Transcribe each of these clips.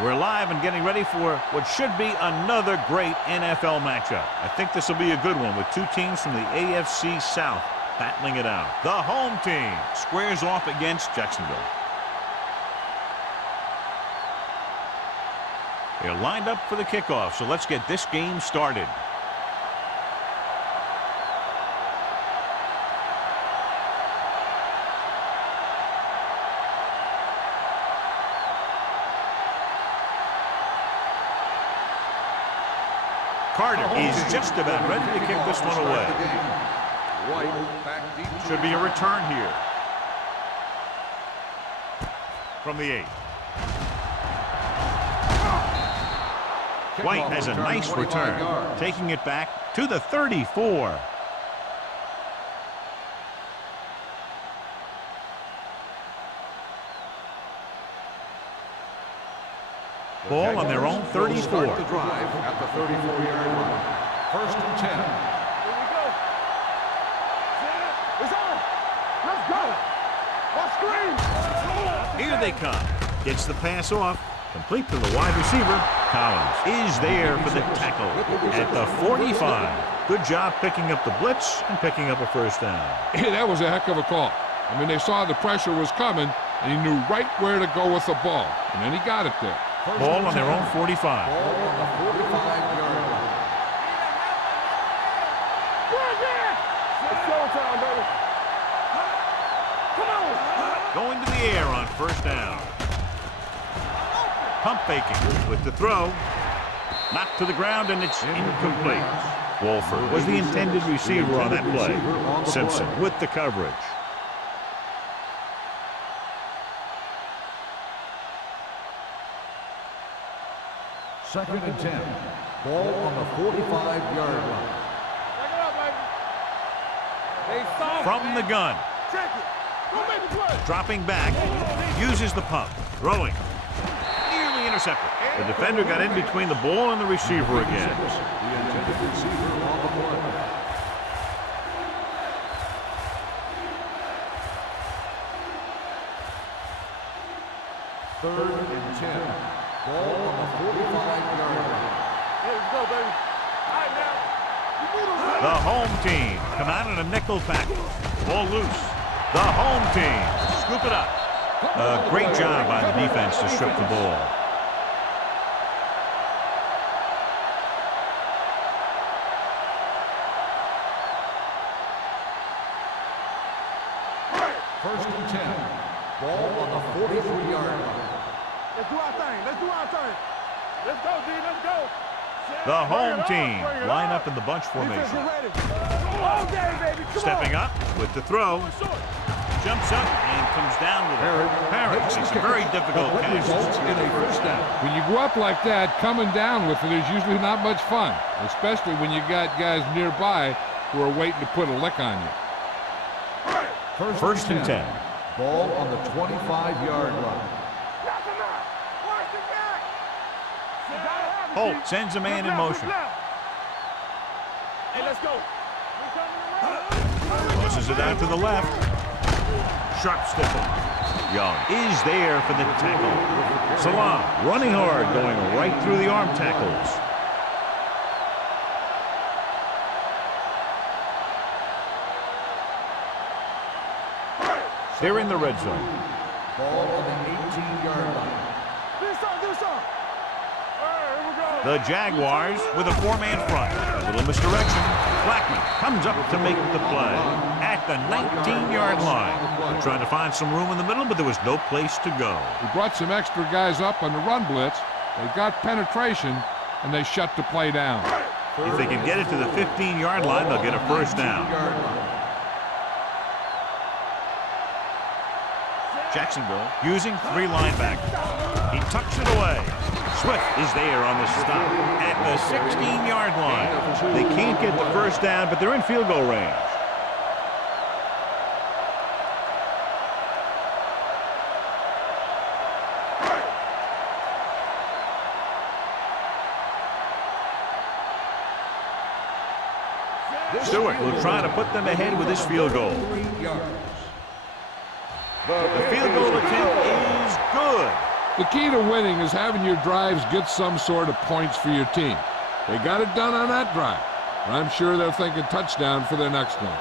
We're live and getting ready for what should be another great NFL matchup. I think this will be a good one with two teams from the AFC South battling it out. The home team squares off against Jacksonville. They're lined up for the kickoff, so let's get this game started. Carter is just about ready to kick this one away. Should be a return here. From the 8. White has a nice return, taking it back to the 34. Ball on their own 34. Start the drive at the 34-yard line. 1st and 10. Here we go. It's on. Let's go. Let's scream. Here they come. Gets the pass off. Complete to the wide receiver. Collins is there for the tackle at the 45. Good job picking up the blitz and picking up a first down. Yeah, that was a heck of a call. I mean, they saw the pressure was coming, and he knew right where to go with the ball. And then he got it there. Ball on their own 45. Ball on the 45-yard line. It's showtime, baby. Come on. Going to the air on first down. Pump faking with the throw. Knocked to the ground, and it's incomplete. Wolford was the intended receiver on that play. Simpson with the coverage. Second and 10. Ball on the 45-yard line. Check it out, baby. They saw From the gun. Check it. Go make the play. Dropping back. Uses the pump. Throwing. Nearly intercepted. The defender got in between the ball and the receiver again. The intended receiver on the play. Third and 10. Ball on the 45-yard line. Let's go, baby. All right, now. The home team come out in a nickel package. Ball loose. The home team scoop it up. A great job by the defense to strip the ball. First and 10. Ball on the 43-yard line. Let's do our thing. Let's do our thing. Let's go, D. Let's go. The home team line up in the bunch formation. Defense, get ready. All day, baby. Come Stepping on. up with the throw. Jumps up and comes down with it. Harris is a very difficult What catch. results in a first down. When you go up like that, coming down with it is usually not much fun, especially when you got guys nearby who are waiting to put a lick on you. First and 10. Ball on the 25-yard line. Holt sends a man in motion. Hey, let's go. Pushes it out to the left. Sharp stiffle. Young is there for the tackle. Salam running hard, going right through the arm tackles. They're in the red zone. Ball on the 18-yard line. Do some. The Jaguars with a 4-man front. A little misdirection. Blackman comes up to make the play at the 19-yard line. They're trying to find some room in the middle, but there was no place to go. We brought some extra guys up on the run blitz. They got penetration, and they shut the play down. If they can get it to the 15-yard line, they'll get a first down. Jacksonville using 3 linebackers. He tucks it away. Swift is there on the stop at the 16-yard line. They can't get the first down, but they're in field goal range. Stewart will try to put them ahead with his field goal. The field goal attempt is good. The key to winning is having your drives get some sort of points for your team. They got it done on that drive, and I'm sure they're thinking touchdown for their next one.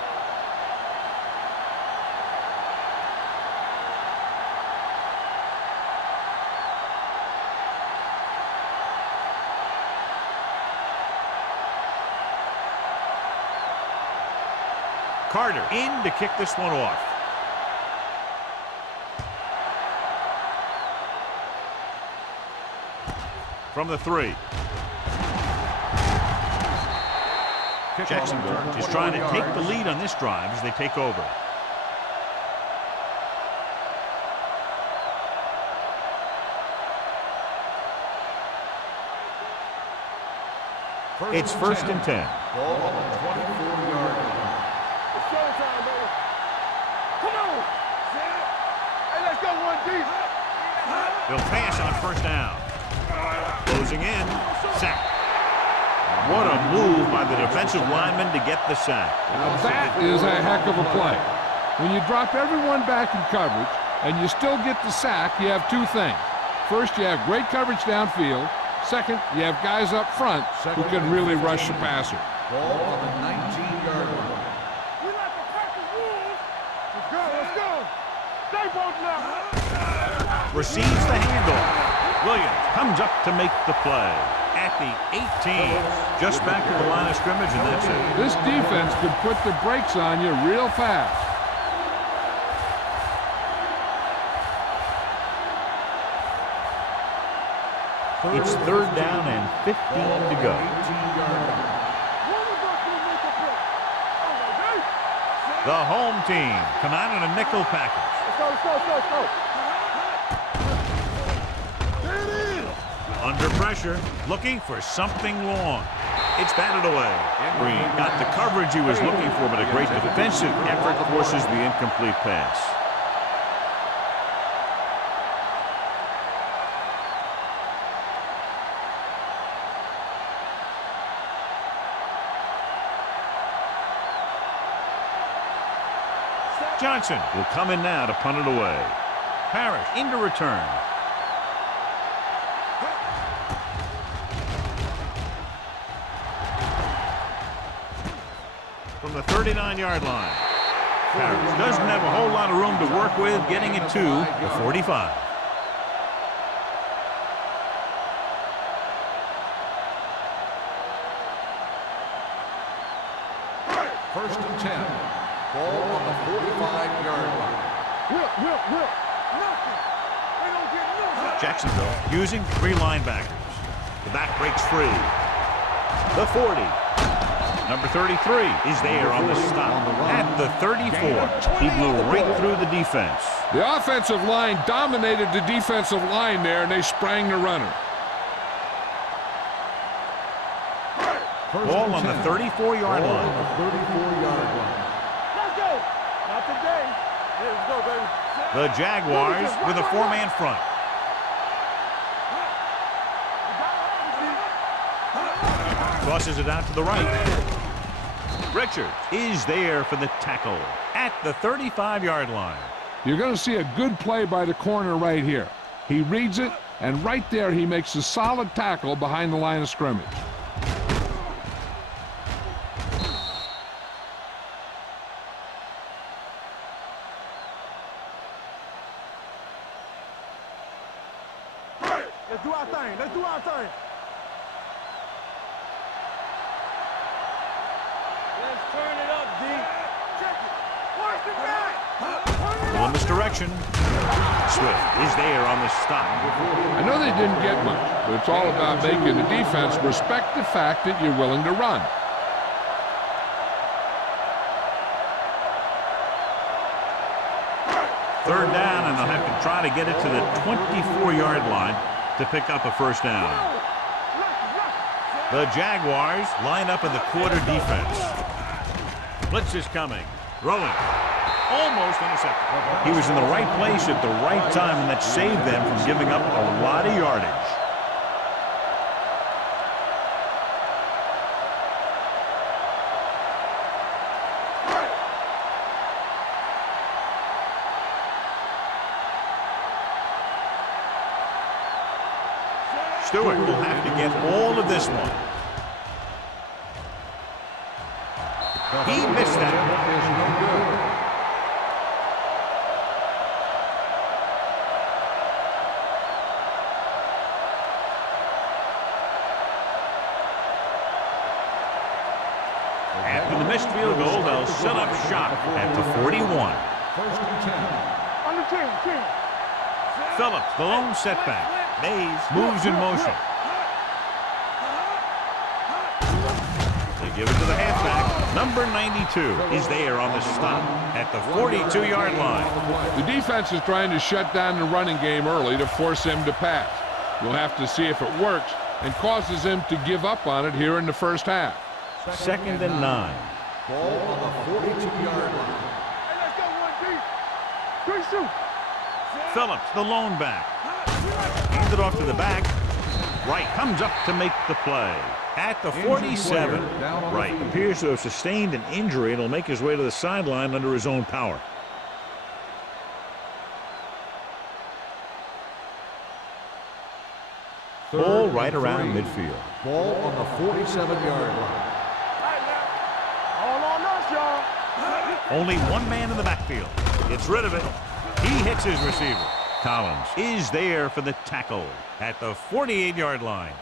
Carter in to kick this one off. From the 3. Jacksonville is trying to take the lead on this drive as they take over. It's 1st and 10. Ball on the 24-yard line. It's showtime, baby. Come on. Hey, let's go one deep. They'll pass on 1st down. Closing in. Sack. What a move by the defensive lineman to get the sack. Now that is a heck of a play. When you drop everyone back in coverage and you still get the sack, you have two things. First, you have great coverage downfield. Second, you have guys up front who can really rush the passer. Ball on the 19-yard line. We like to practice rules. Let's go, let's go. Stay both now. Receives the handoff. Williams comes up to make the play. At the 18, just back to the line of scrimmage, and that's it. This defense can put the brakes on you real fast. It's 3rd down and 15 to go. 18-yard line. The home team come out in a nickel package. Let's go. There it is. Under pressure, looking for something long. It's batted away. Green got the coverage he was looking for, but a great defensive effort forces the incomplete pass. Johnson will come in now to punt it away. Parrish into return. From the 39-yard line. Parrish doesn't have a whole lot of room to work with, getting it to the 45. First and 10. Ball on the 45-yard line. Whip. Nothing. They don't get nothing. Jacksonville using 3 linebackers. The back breaks free. The 40. Number 33 is there on the stop. At the 34, he blew right through the defense. The offensive line dominated the defensive line there, and they sprang the runner. Ball on the 34-yard line. On the 34-yard line. Let's go. Not today. Let's go, baby. The Jaguars with a 4-man front. Crosses it out to the right. Richards is there for the tackle at the 35-yard line. You're going to see a good play by the corner right here. He reads it, and right there he makes a solid tackle behind the line of scrimmage. Let's do our thing. Let's turn it up, D. Check it. Watch the back. Little misdirection. Swift is there on the stop. I know they didn't get much, but it's all about making the defense respect the fact that you're willing to run. Third down, and they'll have to try to get it to the 24-yard line to pick up a 1st down. The Jaguars line up in the quarter defense. Blitz is coming. Throwing. Almost intercepted. He was in the right place at the right time, and that saved them from giving up a lot of yardage. Stewart will have to get all of this one. He missed that. Is no good. After the missed field goal, they'll set up shop at the 41. First and 10. On the 10. Phillips, the lone setback. Mays moves in motion. They give it to the halfback. Number 92 is there on the stop at the 42-yard line. The defense is trying to shut down the running game early to force him to pass. We'll have to see if it works and causes him to give up on it here in the first half. Second and 9. Ball on the 42-yard line. Hey, let's go, 1 deep. 3 shoot. Phillips, the lone back. Handed off to the back. Wright comes up to make the play. At the 47, Wright appears to have sustained an injury and will make his way to the sideline under his own power. Ball right around midfield. Ball on the 47-yard line. All on us, y'all. Only one man in the backfield. Gets rid of it. He hits his receiver. Collins is there for the tackle at the 48-yard line.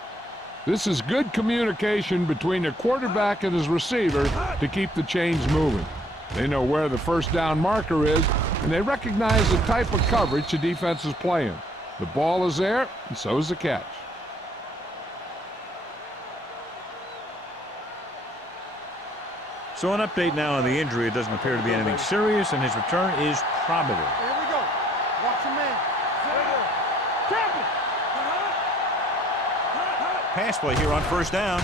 This is good communication between the quarterback and his receiver to keep the chains moving. They know where the first down marker is, and they recognize the type of coverage the defense is playing. The ball is there, and so is the catch. So an update now on the injury. It doesn't appear to be anything serious, and his return is probable. Here we go. Watch your man. Captain. Pass play here on first down.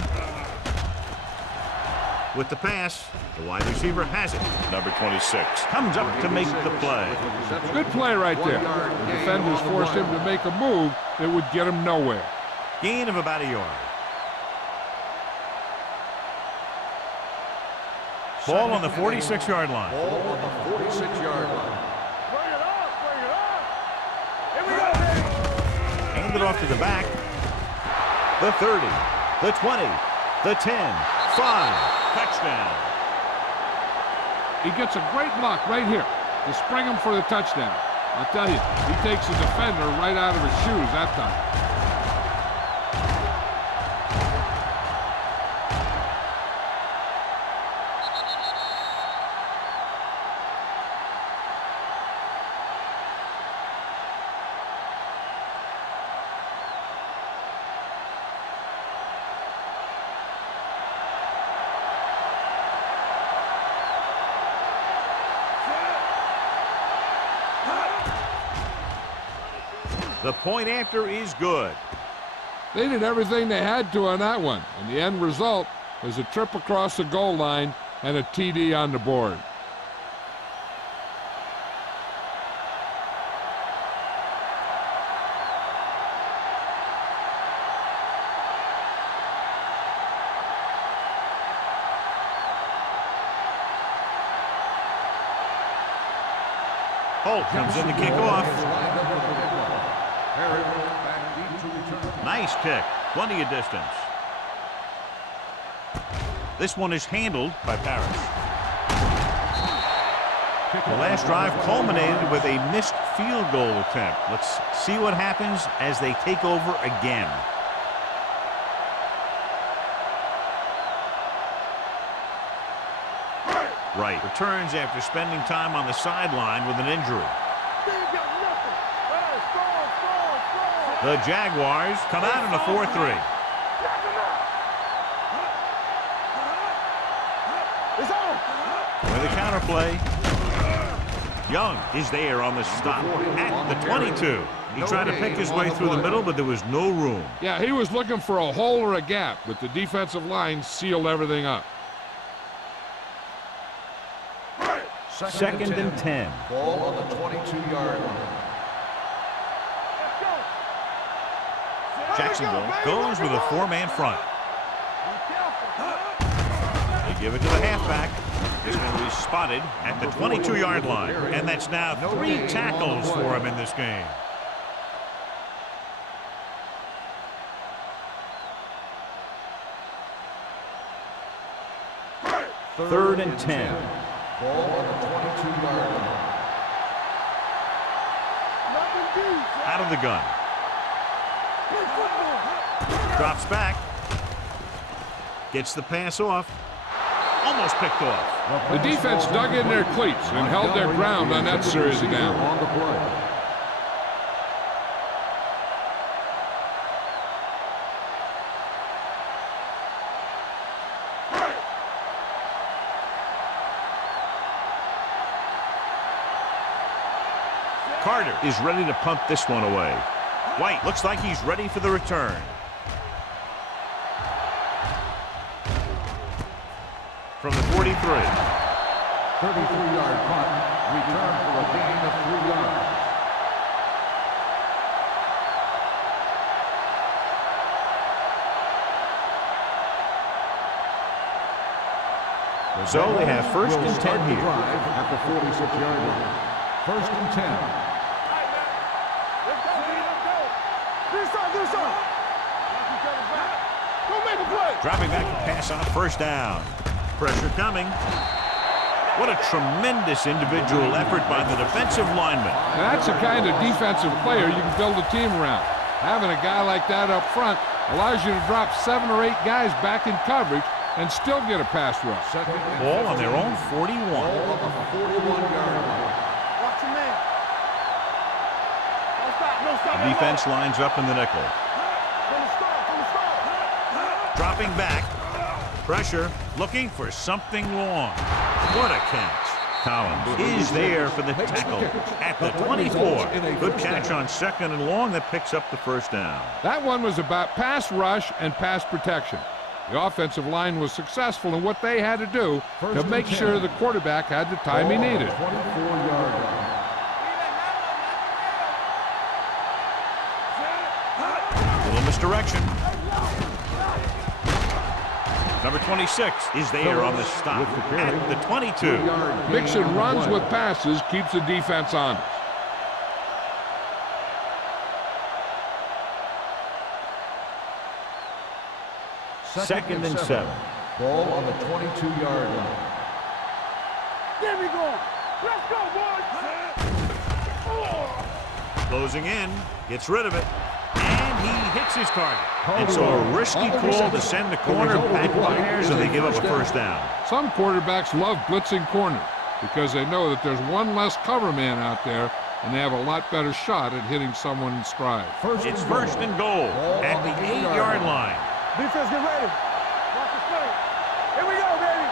With the pass, the wide receiver has it. Number 26 comes up to make the play. Good play right there. The defenders forced him to make a move that would get him nowhere. Gain of about a yard. Ball on the 46-yard line. Ball on the 46-yard line. Bring it up. Here we go, baby. Handed off to the back. The 30, the 20, the 10, 5. Touchdown. He gets a great block right here to spring him for the touchdown. I'll tell you, he takes the defender right out of his shoes that time. The point after is good. They did everything they had to on that one, and the end result was a trip across the goal line and a TD on the board. Holt comes in to kick off. Nice kick. Plenty of distance. This one is handled by Parrish. The last drive culminated with a missed field goal attempt. Let's see what happens as they take over again. Wright returns after spending time on the sideline with an injury. The Jaguars come out in a 4-3. With a counterplay. Young is there on the stop at the 22. He tried to pick his way through the middle, but there was no room. Yeah, he was looking for a hole or a gap, but the defensive line sealed everything up. Second and 10. Ball on the 22-yard line. Jacksonville goes with a four-man front. They give it to the halfback. He's going to be spotted at the 22-yard line. And that's now 3 tackles for him in this game. 3rd and 10. Ball on the 22-yard line. Out of the gun. Drops back. Gets the pass off. Almost picked off. The defense dug in their cleats and held their ground on that series of downs. On the play. Carter is ready to punt this one away. White looks like he's ready for the return. From the 43. 33-yard punt. Return for a gain of 3 yards. So they have 1st and 10 here. Drive at the 46-yard line. 1st and 10. Let's go. Do something. Go make a play. Dropping back to pass on 1st down. Pressure coming. What a tremendous individual effort by the defensive lineman. Now, that's the kind of defensive player you can build a team around. Having a guy like that up front allows you to drop 7 or 8 guys back in coverage and still get a pass rush. Ball on their own 41. Ball on the 41-yard line. Watch your man. Don't stop. No stop. The defense lines up in the nickel. From the start. Dropping back. Pressure, looking for something long. What a catch. Collins is there for the tackle at the 24. Good catch on 2nd and long that picks up the 1st down. That one was about pass rush and pass protection. The offensive line was successful in what they had to do to make sure the quarterback had the time he needed. 24-yard line. Little misdirection. Number 26 is there on the stop at the 22. Mixing runs with passes keeps the defense honest. Second and 7. Ball on the 22-yard line. There we go. Let's go, boys. Closing in, gets rid of it, and he hits his target. And so a risky call to send the corner backfires, and they give up a 1st down. Some quarterbacks love blitzing corners because they know that there's one less cover man out there and they have a lot better shot at hitting someone in stride. It's 1st and goal at the 8-yard line. Defense, get ready. Watch the play. Here we go, baby.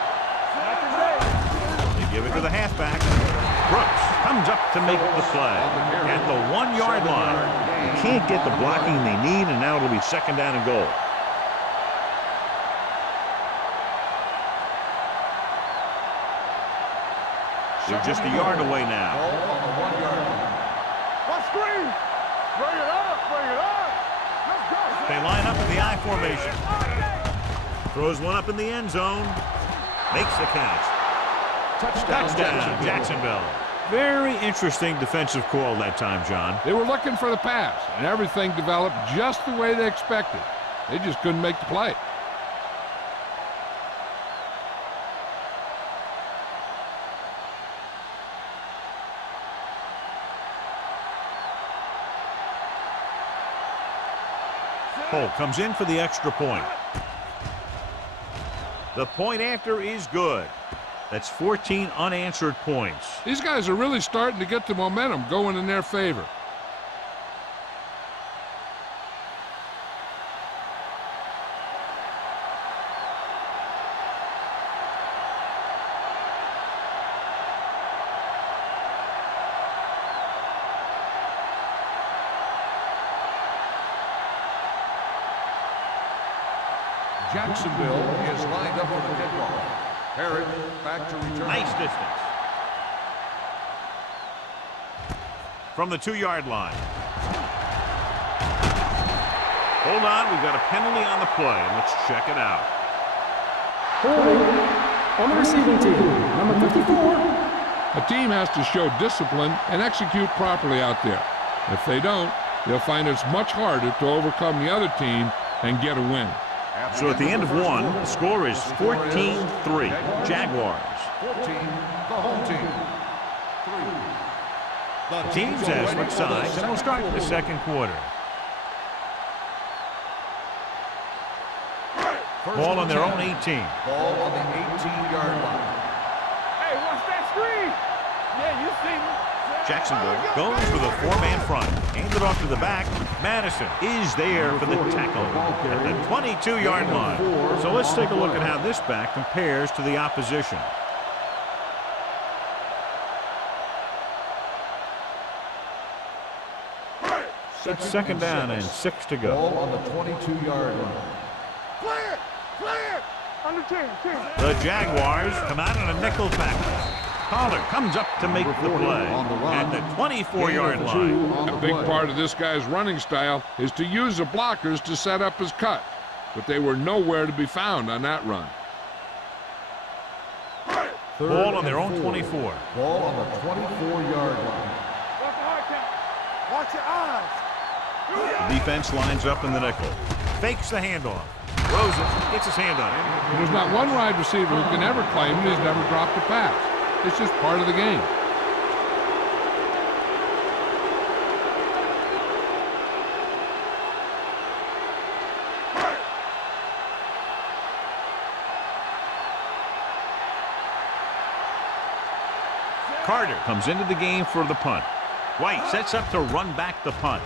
They give it to the halfback. Brooks comes up to make the play at the 1-yard line. They can't get the blocking they need, and now it'll be 2nd down and goal. They're just a yard away now. Ball on the 1-yard line. Watch screen. Bring it up. Bring it up. Let's go. They line up in the I formation. Throws one up in the end zone. Makes the catch. Touchdown, Jacksonville. Very interesting defensive call that time, John. They were looking for the pass, and everything developed just the way they expected. They just couldn't make the play. Cole comes in for the extra point. The point after is good. That's 14 unanswered points. These guys are really starting to get the momentum going in their favor. Jacksonville is lined up for the kickoff. Herod back to return. Nice distance. From the 2-yard line. Hold on, we've got a penalty on the play, and let's check it out. Holding on the receiving team, number 54. A team has to show discipline and execute properly out there. If they don't, they'll find it's much harder to overcome the other team and get a win. At So at the end of one, the score is 14-3, Jaguars. 14, the home team. 3. The teams have switched sides, and we'll start the second quarter. Ball on their own 18. Ball on the 18-yard line. Hey, watch that screen. Yeah, you see me. Jacksonville goes with a four-man front. Hands it off to the back. Madison is there for the tackle at the 22-yard line. So let's take a look at how this back compares to the opposition. It's second down and 6 to go. Ball on the 22-yard line. Clear, clear. Under 10, 10. The Jaguars come out in a nickel package. Collar comes up to make the play at the 24-yard line. A big part of this guy's running style is to use the blockers to set up his cut, but they were nowhere to be found on that run. Ball on their own 24. Ball on the 24-yard line. Watch the hard count. Watch your eyes. The defense lines up in the nickel. Fakes the handoff. Throws it. Gets his hand on it. There's not one wide receiver who can ever claim he's never dropped a pass. It's just part of the game. Carter comes into the game for the punt. White sets up to run back the punt.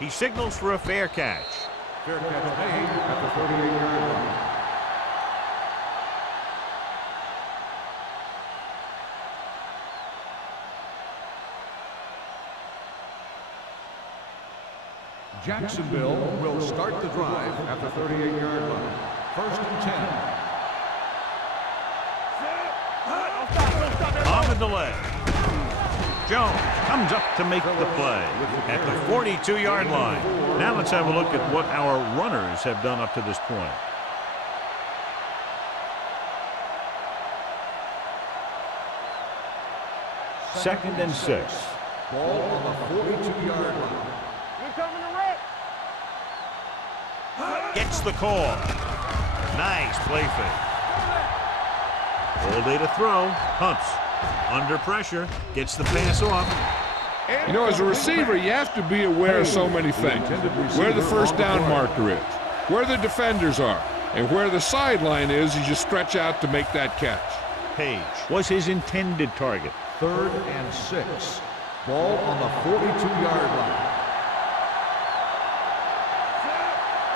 He signals for a fair catch. Fair catch made at the 38-yard line. Jacksonville will start the drive at the 38-yard line. First and 10. On the delay. Jones comes up to make the play at the 42-yard line. Now let's have a look at what our runners have done up to this point. Second and 6. Ball on the 42-yard line. We're coming to wreck. Gets the call. Nice play fake. All day to throw. Hunts. Under pressure. Gets the pass off. You know, as a receiver, you have to be aware of so many things. Where the first down marker is, where the defenders are, and where the sideline is as you stretch out to make that catch. Page was his intended target. Third and 6. Ball on the 42-yard line.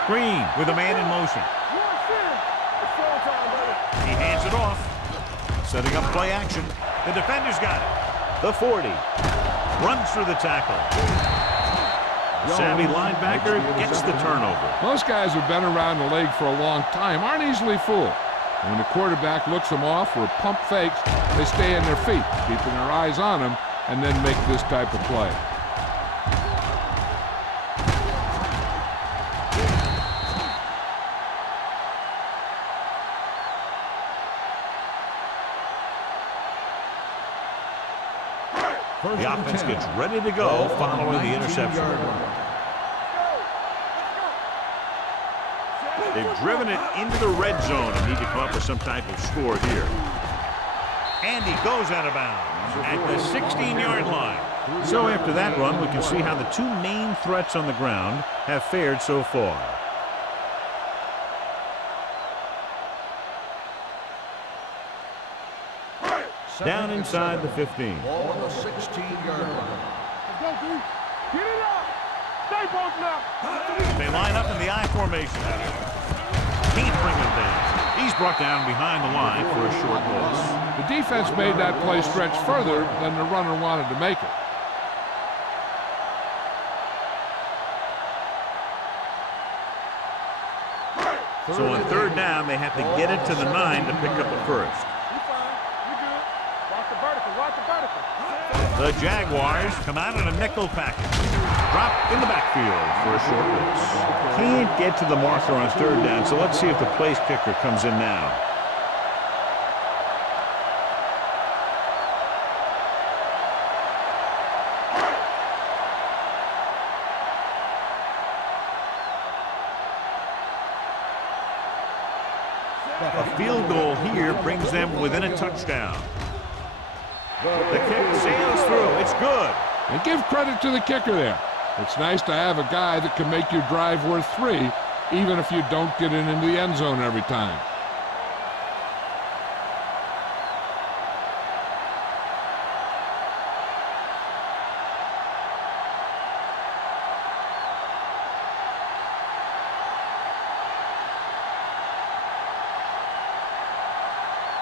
Green with a man in motion. He hands it off. Setting up play action. The defender's got it. The 40. Runs through the tackle. Savvy linebacker gets the turnover. Most guys who've been around the league for a long time aren't easily fooled. And when the quarterback looks them off or pump fakes, they stay on their feet, keeping their eyes on them, and then make this type of play. The offense gets ready to go following the interception. They've driven it into the red zone and need to come up with some type of score here. And he goes out of bounds at the 16-yard line. So after that run, we can see how the two main threats on the ground have fared so far. Down inside the 15. Ball on the 16-yard line. Let's go, dude. Get it up. Stay broken up. They line up in the I formation. Can't bring him down. He's brought down behind the line for a short loss. The defense made that play stretch further than the runner wanted to make it. So on third down, they have to get it to the 9 to pick up a first. The Jaguars come out in a nickel package. Drop in the backfield for a short loss. Can't get to the marker on third down, so let's see if the place kicker comes in now. field goal here brings them within a touchdown. The kick sails through. It's good. And give credit to the kicker there. It's nice to have a guy that can make your drive worth 3, even if you don't get it into the end zone every time.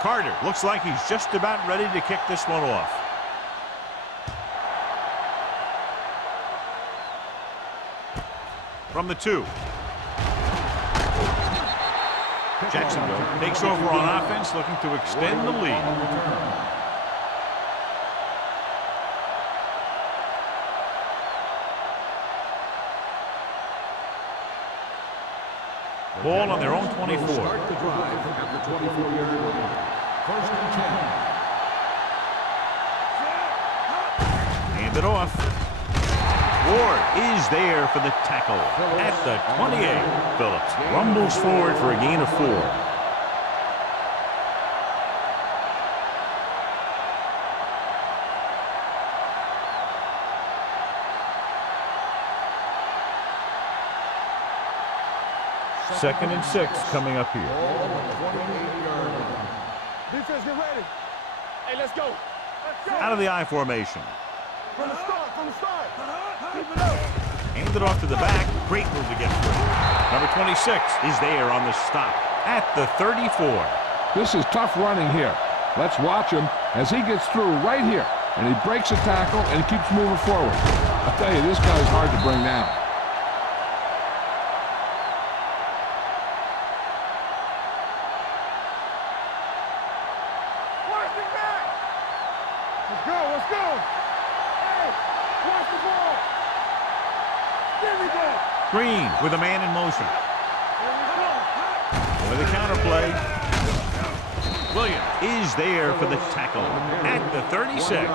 Carter looks like he's just about ready to kick this one off. From the 2. Jacksonville takes over on offense, looking to extend the lead. Ball on their own 24. Start the drive at the 24-yard line. First and 10. Hand it off. Ward is there for the tackle at the 28. Phillips rumbles forward for a gain of 4. Second and 6 coming up here. Ball on the 28-yard line. Defense, get ready. Hey, let's go. Let's go. Out of the I formation. From the start, from the start. Keep it up. Hand it off to the back. Great move to get through. Number 26 is there on the stop at the 34. This is tough running here. Let's watch him as he gets through right here. And he breaks a tackle and he keeps moving forward. I tell you, this guy's hard to bring down. Watch the back. Let's go, let's go. Hey, watch the ball. There we go. Green with a man in motion. There we go. With a counter play. Williams is there for the tackle at the 36.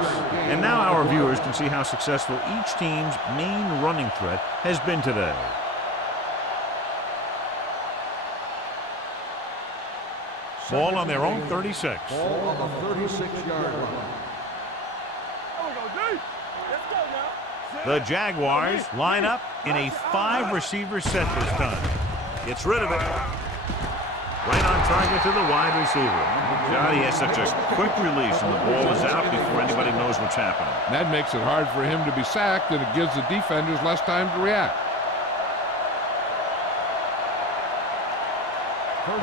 And now our viewers can see how successful each team's main running threat has been today. Ball on their own 36. Ball on the 36-yard line. There we go, D. Let's go now. The Jaguars line up in a 5-receiver set this time. Gets rid of it. Right on target to the wide receiver. God, he has such a quick release, and the ball is out before anybody knows what's happening. That makes it hard for him to be sacked, and it gives the defenders less time to react.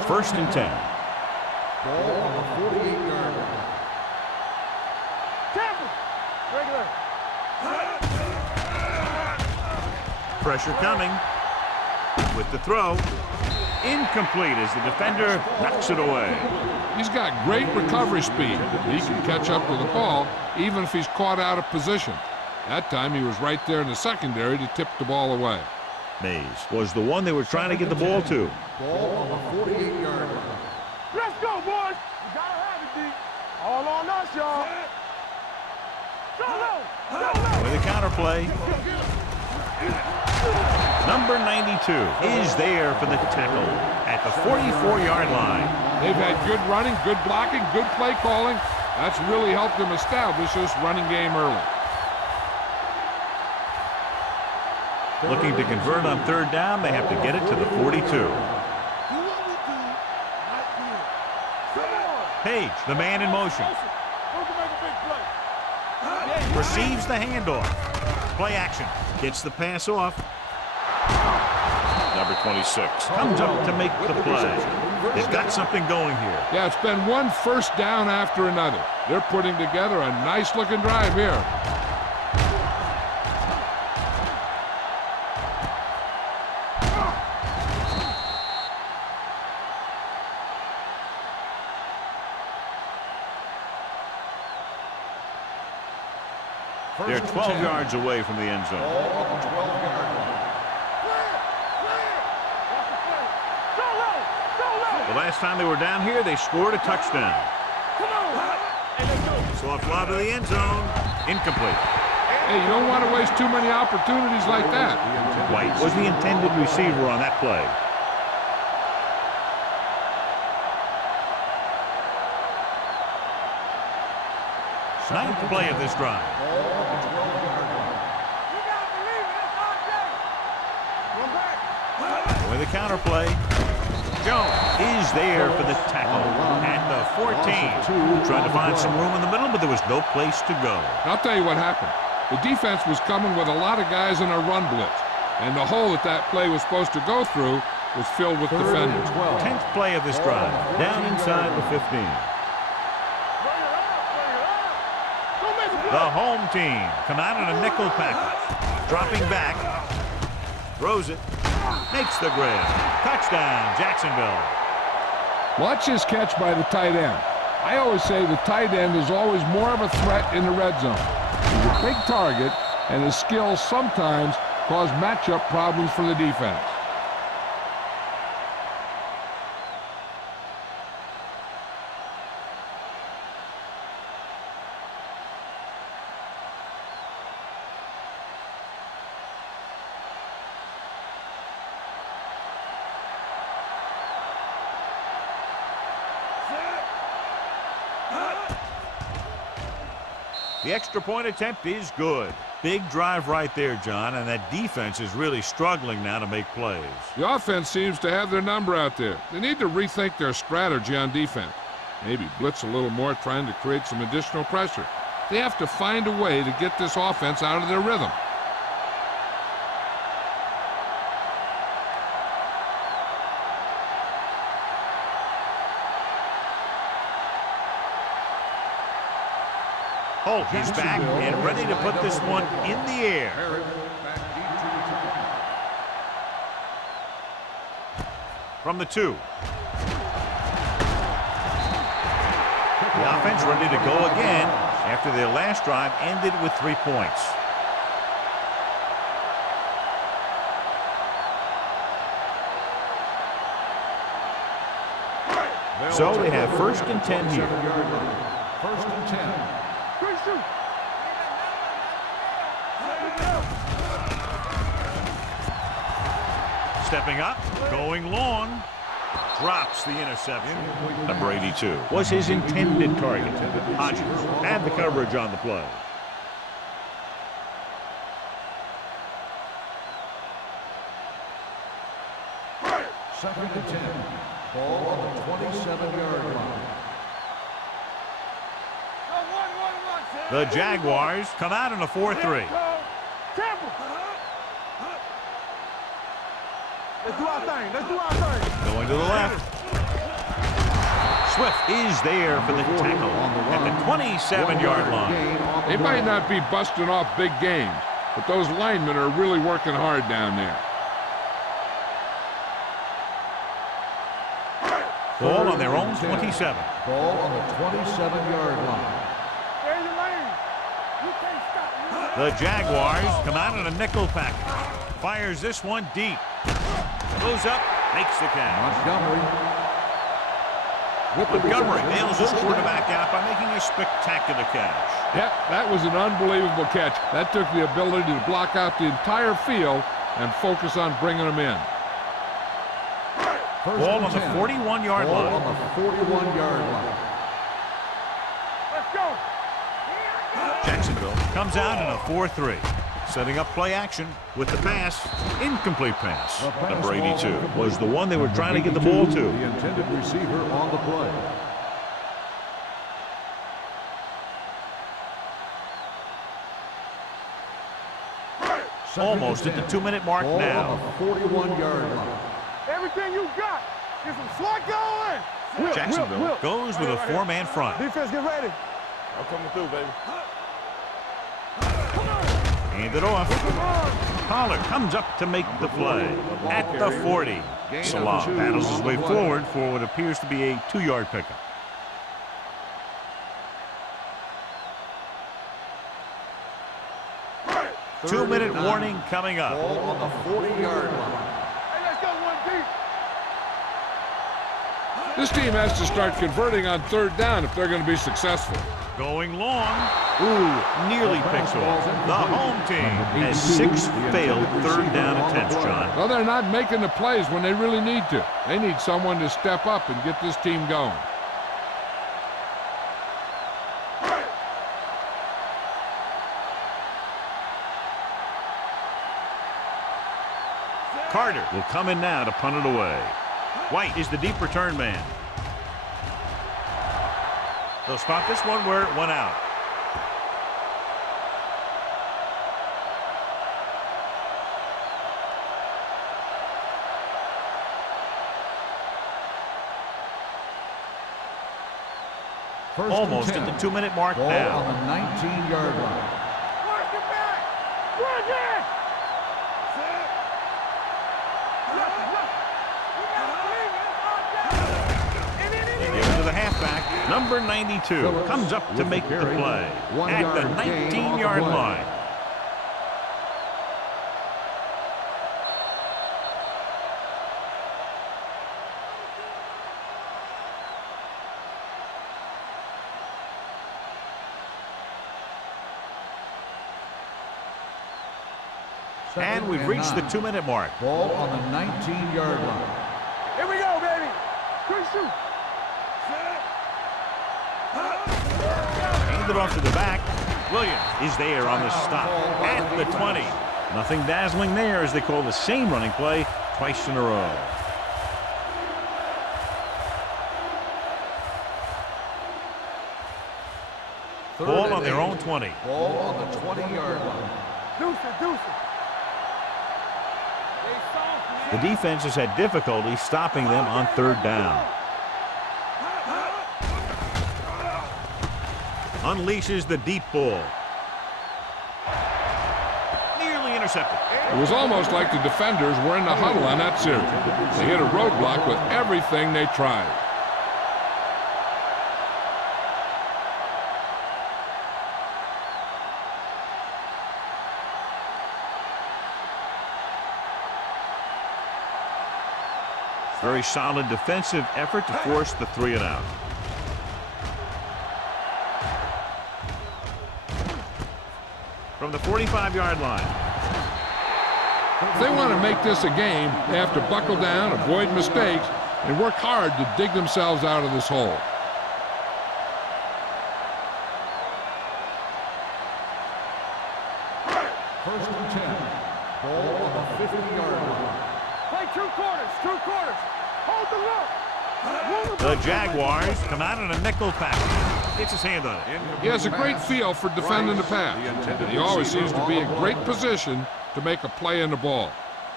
First and 10. Ball on the 48-yard line. Tampa. Regular. Pressure coming. With the throw. Incomplete as the defender knocks it away. He's got great recovery speed. He can catch up to the ball even if he's caught out of position. That time he was right there in the secondary to tip the ball away. Mays was the one they were trying to get the ball to. Ball on the 48-yard line. Let's go, boys. You gotta have it, D. All on us, y'all. Solo. With a counter play. Number 92 is there for the tackle at the 44-yard line. They've had good running, good blocking, good play calling. That's really helped them establish this running game early. Looking to convert on third down, they have to get it to the 42. Page, the man in motion. Receives the handoff. Play action. Gets the pass off. Number 26 comes up to make the play. They've got something going here. Yeah, it's been one first down after another. They're putting together a nice-looking drive here. They're 12 yards away from the end zone. Ball on the 12-yard line. The last time they were down here, they scored a touchdown. Soft lob to the end zone. Incomplete. Hey, you don't want to waste too many opportunities like that. White was the intended receiver on that play. Ninth play of this drive. With a counter play. Jones is there for the tackle at the 14. Trying to find some room in the middle, but there was no place to go. I'll tell you what happened. The defense was coming with a lot of guys in a run blitz, and the hole that that play was supposed to go through was filled with defenders. 10th play of this drive. Down inside the 15. The home team come out in a nickel package. Dropping back. Throws it. Makes the grab. Touchdown, Jacksonville. Watch his catch by the tight end. I always say the tight end is always more of a threat in the red zone. He's a big target, and his skills sometimes cause matchup problems for the defense. The extra point attempt is good. Big drive right there, John, and that defense is really struggling now to make plays. The offense seems to have their number out there. They need to rethink their strategy on defense. Maybe blitz a little more, trying to create some additional pressure. They have to find a way to get this offense out of their rhythm. Holt is back and ready to put this one in the air. From the 2. The offense ready to go again after their last drive ended with 3 points. So they have 1st and 10 here. 1st and 10. Stepping up, going long, drops the interception. Number 82 was his intended target. Hodges had the coverage on the play. Second and 10. Ball on the 27-yard line. The Jaguars come out in a 4-3. Let's do our thing. Let's do our thing. Going to the left. Swift is there for the tackle at the 27-yard line. They might not be busting off big games, but those linemen are really working hard down there. Ball on their own 27. Ball on the 27-yard line. The Jaguars come out in a nickel package. Fires this one deep. Goes up, makes the catch. Montgomery nails his quarterback out by making a spectacular catch. Yep, that was an unbelievable catch. That took the ability to block out the entire field and focus on bringing them in. Ball on the 41-yard line. Ball on the 41-yard line. Let's go. Jacksonville comes out in a 4-3. Setting up play action with the pass. Incomplete pass. Number 82 was the one they were trying to get the ball to. The intended receiver on the play. Almost at the 2-minute mark now. On the 41-yard line. Everything you got. Get some slot going. Jacksonville goes with a 4-man front. Defense, get ready. I'm coming through, baby. Hand it off. Pollard comes up to make the play at the 40. Salah battles his way forward for what appears to be a 2-yard pickup. Two-minute warning coming up. Ball on the 40-yard line. Hey, let's go one deep. This team has to start converting on 3rd down if they're going to be successful. Going long. Ooh, nearly picks off. The home team has 6 failed 3rd down attempts, John. Well, they're not making the plays when they really need to. They need someone to step up and get this team going. Carter will come in now to punt it away. White is the deep return man. They'll spot this one where it went out. Almost at the 2-minute mark Ball now. on the 19-yard line. Work it back! Work it! They give it to the halfback. Number 92 comes up to make the play at the 19-yard line. And we've reached the 2-minute mark. Ball on the 19-yard line. Here we go, baby! Quick shoot! Hand it off to the back. Williams is there on the stop at the 20. Nothing dazzling there as they call the same running play twice in a row. Ball on their own 20. Ball on the 20-yard line. Deuce it, deuce it! The defense has had difficulty stopping them on 3rd down. Unleashes the deep ball. Nearly intercepted. It was almost like the defenders were in the huddle on that series. They hit a roadblock with everything they tried. Very solid defensive effort to force the 3-and-out. From the 45-yard line. If they want to make this a game, they have to buckle down, avoid mistakes, and work hard to dig themselves out of this hole. First and 10. Ball on the 50-yard line. Play 2 quarters, 2 quarters! Hold the look! The Jaguars come out in a nickel package. Gets his hand on it. He has a great feel for defending the pass, and he always seems to be in great position to make a play in the ball.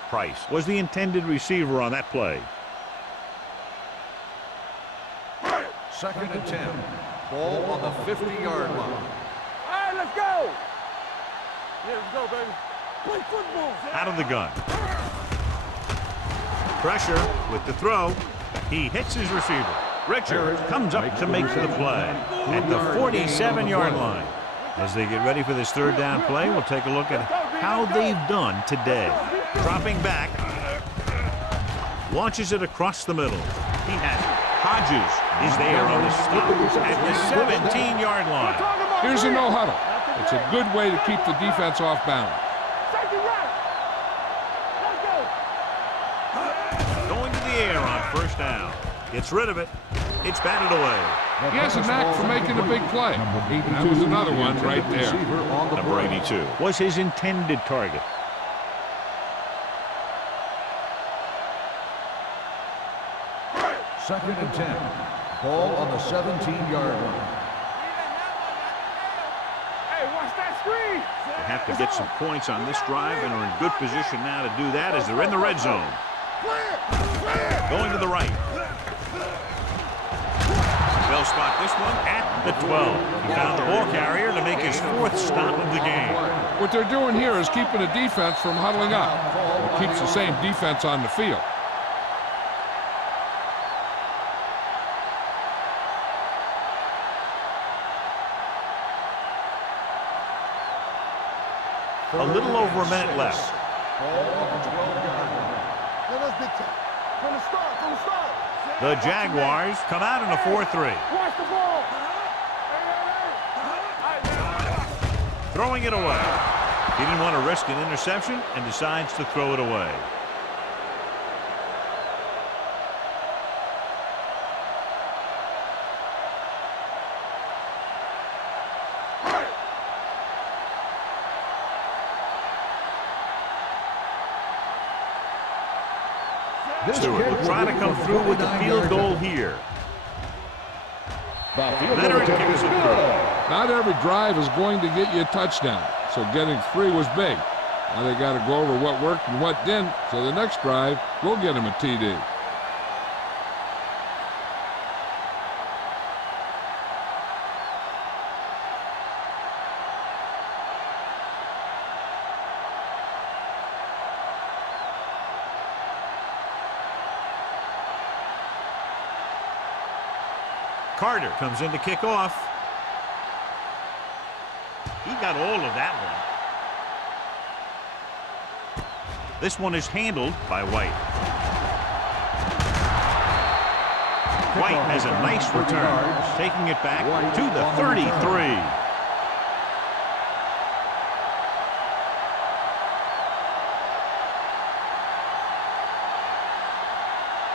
Price was the intended receiver on that play. Second and 10. Ball on the 50-yard line. All right, let's go! Yeah, let's go, baby. Play football! Out of the gun. Pressure with the throw. He hits his receiver. Richard comes up to make the play at the 47-yard line. As they get ready for this 3rd down play, we'll take a look at how they've done today. Dropping back. Launches it across the middle. He has it. Hodges is there on the stop at the 17-yard line. Here's a no-huddle. It's a good way to keep the defense off balance. Safety right! Let's go! Going to the air on 1st down. Gets rid of it. It's batted away. He has a knack for making a big play. That was another one right there. Number 82 was his intended target. Second and 10. Ball on the 17-yard line. Hey, watch that screen! They have to get some points on this drive and are in good position now to do that as they're in the red zone. Going to the right. They'll spot this one at the 12. He found the ball carrier to make his 4th stop of the game. What they're doing here is keeping the defense from huddling up. It keeps the same defense on the field. A little over a minute left. From the start, from the start! The Jaguars come out in a 4-3. Watch the ball! Throwing it away. He didn't want to risk an interception and decides to throw it away. Stewart will try to come through with the field goal here. Veteran kicks it through. Not every drive is going to get you a touchdown, so getting 3 was big. Now they got to go over what worked and what didn't, so the next drive will get them a TD. Carter comes in to kick off. He got all of that one. This one is handled by White. White has a nice return, taking it back to the 33.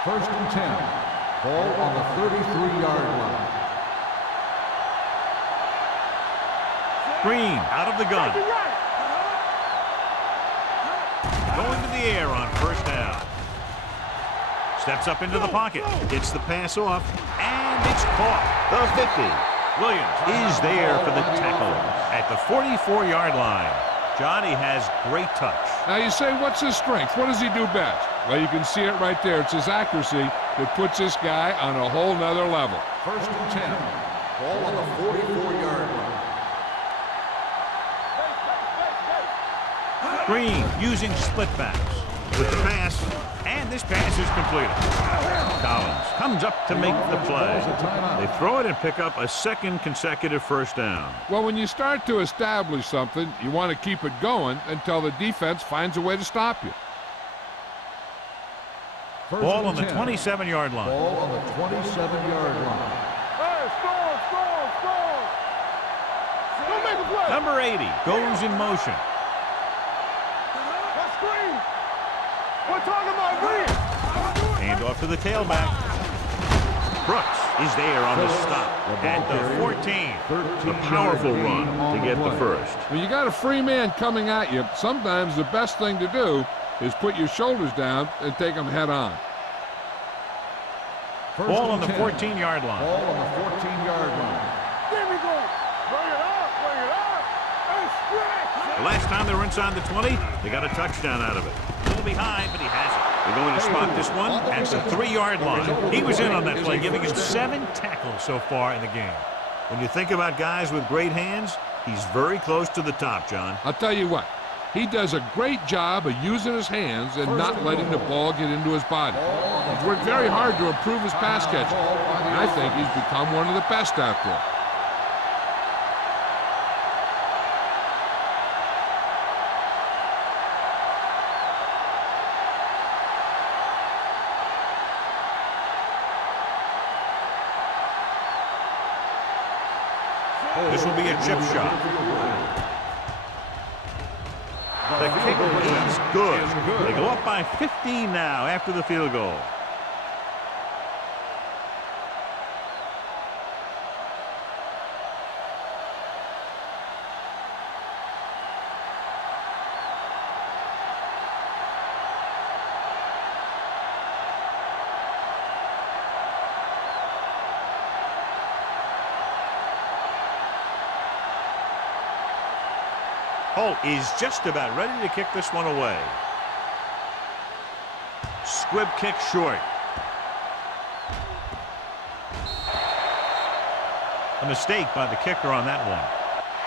First and 10. Ball on the 33-yard line. Green out of the gun. Going to the air on first down. Steps up into the pocket. Gets the pass off. And it's caught. The 50. Williams is there for the tackle at the 44-yard line. Johnny has great touch. Now you say, what's his strength? What does he do best? Well, you can see it right there. It's his accuracy that puts this guy on a whole nother level. First and 10. Ball on the 44-yard line. Green using split backs with the pass, and this pass is completed. Collins comes up to make the play. They throw it and pick up a second consecutive first down. Well, when you start to establish something, you want to keep it going until the defense finds a way to stop you. Ball on the 27-yard line. Ball on the 27-yard line. Hey, score! Don't make a play! Number 80 goes in motion. Let's screen! We're talking about green! Hand off to the tailback. Brooks is there on the stop at the 14. A powerful run to get the first. When you got a free man coming at you, sometimes the best thing to do is put your shoulders down and take them head on. Ball on the 14-yard line. Ball on the 14-yard line. There we go! Bring it up! And stretch! The last time they were inside the 20, they got a touchdown out of it. A little behind, but he has it. They're going to spot this one at the 3-yard line. He was in on that play, giving him 7 tackles so far in the game. When you think about guys with great hands, he's very close to the top, John. I'll tell you what. He does a great job of using his hands and not letting the ball get into his body. He's worked very hard to improve his pass catching, and I think he's become one of the best out there. This will be a chip shot. The kick is good. They go up by 15 now after the field goal. Holt is just about ready to kick this one away. Squib kick short. A mistake by the kicker on that one.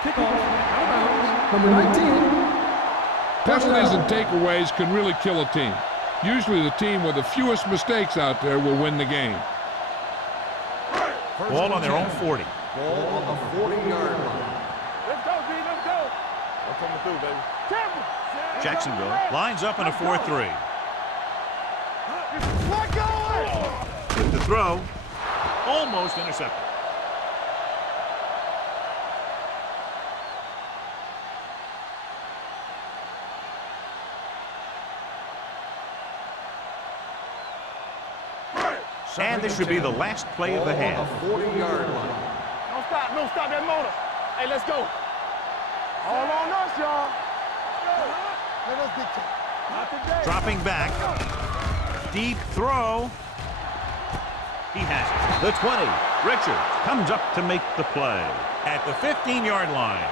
Kickoff, out of bounds, number 19. Penalties and takeaways can really kill a team. Usually the team with the fewest mistakes out there will win the game. Ball on their own 40. Ball on the 40-yard line. Let's go, D, let's go! I'm coming through, baby. Campbell! Jacksonville lines up in a 4-3. Let go! With the throw, almost intercepted. And this should be the last play of the half. 40-yard line. Don't stop that motor. Hey, let's go. All on us, y'all. Let us dictate. Not today. Dropping back. Deep throw. He has it. The 20. Richard comes up to make the play at the 15-yard line.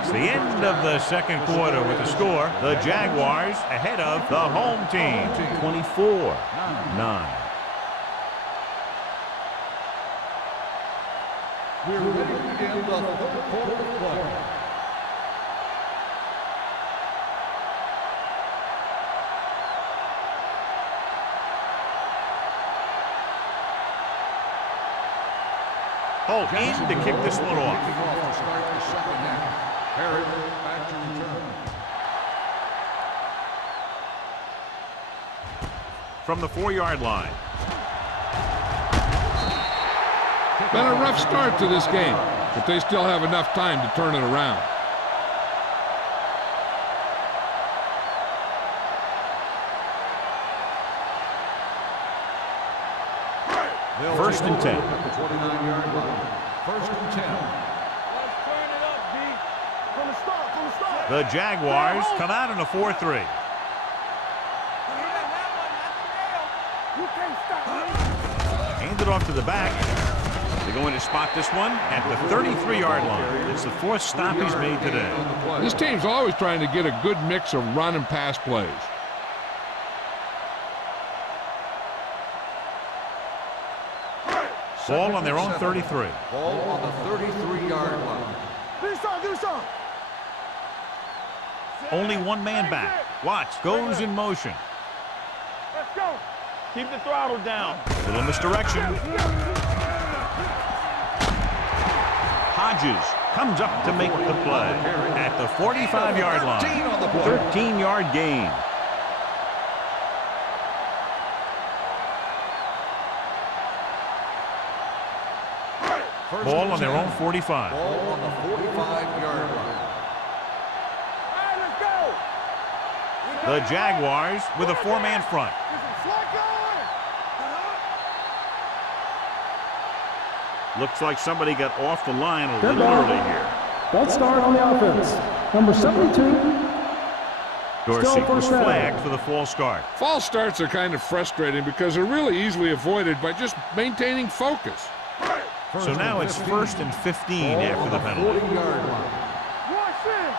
It's the end of the second quarter with the score. The Jaguars ahead of the home team, 24-9. We're ready to begin the third quarter of play. Holt in to kick this one off. Kicking off to start the second half. Herod back to return. From the 4-yard line. Been a rough start to this game, but they still have enough time to turn it around. First and 10. At the 29-yard line. First and 10. Let's turn it up, B. From the start. The Jaguars come out in a 4-3. You can't stop me. Hand it off to the back. They're going to spot this one at the 33-yard line. It's the fourth stop he's made today. This team's always trying to get a good mix of run and pass plays. Ball on their own 33. Ball on the 33-yard line. Do something. Only one man back. Watts goes in motion. Let's go. Keep the throttle down. Little misdirection. Hodges comes up to make the play at the 45-yard line. 13-yard gain. Ball on their own 45. Ball on the 45-yard line. All right, let's go. The Jaguars with a 4-man front. Looks like somebody got off the line a little early here. False start on the offense. Number 72. Dorsey was flagged for the false start. False starts are kind of frustrating because they're really easily avoided by just maintaining focus. So now it's 1st and 15 after the penalty. 40-yard line. Watch it.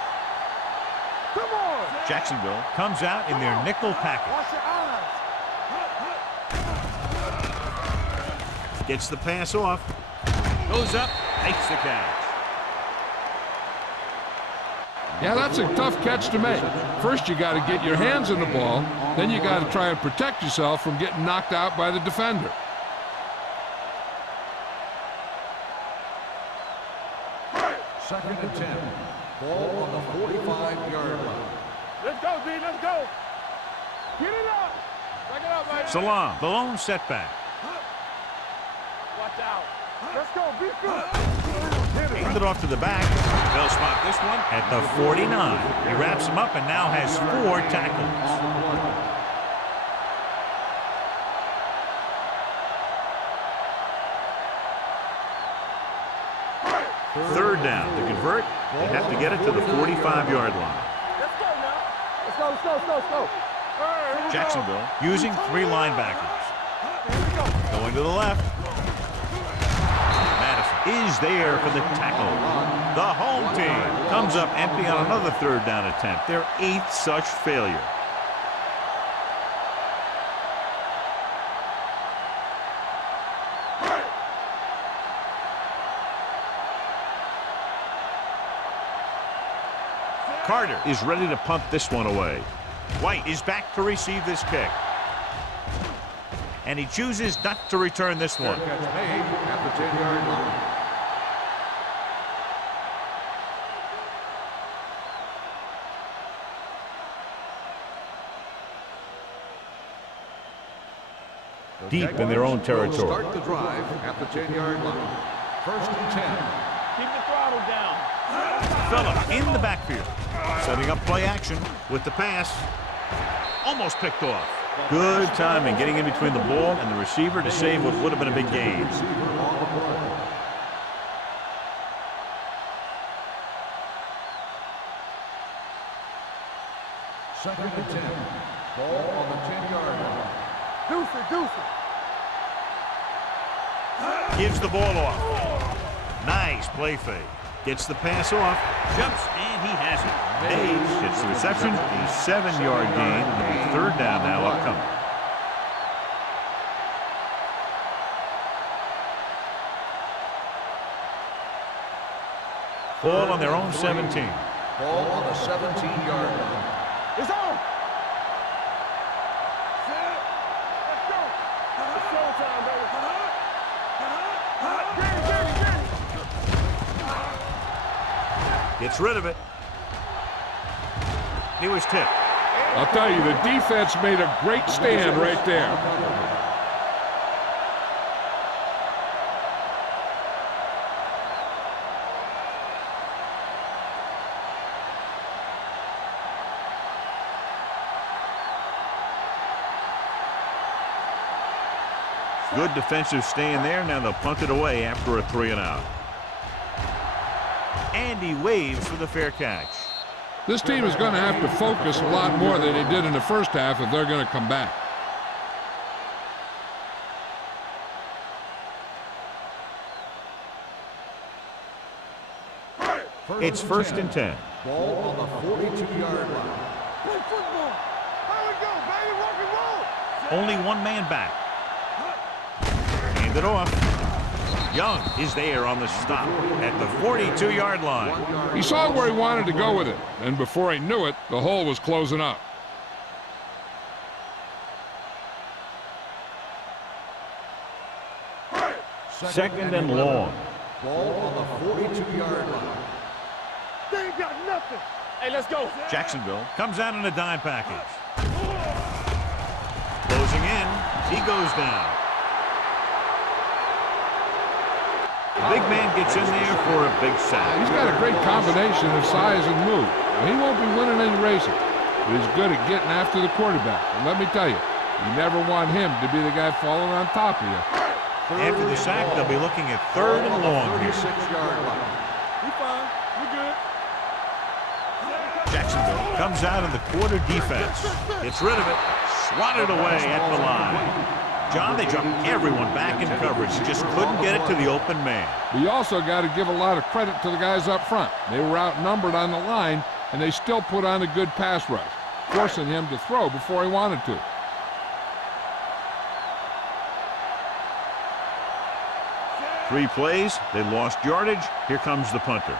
Come on. Jacksonville comes out in their nickel package. Watch your eyes. Gets the pass off. Goes up. Makes the catch. Yeah, that's a tough catch to make. First, you got to get your hands on the ball. Then you got to try and protect yourself from getting knocked out by the defender. Second and 10. Ball on the 45-yard line. Let's go, D. Let's go. Get it up. Back it up, baby. Salam, the lone setback. Watch out. Let's go. Be good. Hand it off to the back. They'll spot this one at the 49. He wraps him up and now has 4 tackles. Third down. To convert, they have to get it to the 45-yard line. Let's go now. Let's go. Jacksonville using 3 linebackers. Going to the left. Madison is there for the tackle. The home team comes up empty on another 3rd down attempt. Their 8th such failure. Carter is ready to punt this one away. White is back to receive this kick. And he chooses not to return this one. Catch made at the 10-yard line. Deep in their own territory. Start the drive at the 10-yard line. First and 10. Keep the throttle down. Phillip in the backfield. Setting up play action with the pass. Almost picked off. Good timing getting in between the ball and the receiver to save what would have been a big gain. Second and 10. Ball on the 10-yard line. Deuce it, deuce it. Gives the ball off. Nice play fake. Gets the pass off. Jumps, and he has it. Mays gets the reception. A 7-yard gain. And third down now upcoming. Ball on their own 17. Ball on the 17-yard line. It's on. Let's go. It's showtime, baby. Gets rid of it. He was tipped. I'll tell you, the defense made a great stand right there. Good defensive stand there. Now they'll punt it away after a 3-and-out. And he waves for the fair catch. This team is going to have to focus a lot more than they did in the first half if they're going to come back. It's first and 10. Ball on the 42-yard line. Play football. There we go, baby. Rock and roll. Only one man back. Hand it off. Young is there on the stop at the 42-yard line. He saw where he wanted to go with it, and before he knew it, the hole was closing up. Second and long. Ball on the 42-yard line. They ain't got nothing. Hey, let's go. Jacksonville comes out in a dime package. Closing in. He goes down. The big man gets in there for a big sack. He's got a great combination of size and move. He won't be winning any races, but he's good at getting after the quarterback. And let me tell you, you never want him to be the guy falling on top of you. After the sack, they'll be looking at third and long here. 36-yard line. We fine. We good. Jacksonville comes out in the quarter defense. Gets rid of it. Swatted away at the line. John, they dropped everyone back in coverage. Just couldn't get it to the open man. But you also got to give a lot of credit to the guys up front. They were outnumbered on the line, and they still put on a good pass rush, forcing him to throw before he wanted to. Three plays. They lost yardage. Here comes the punter.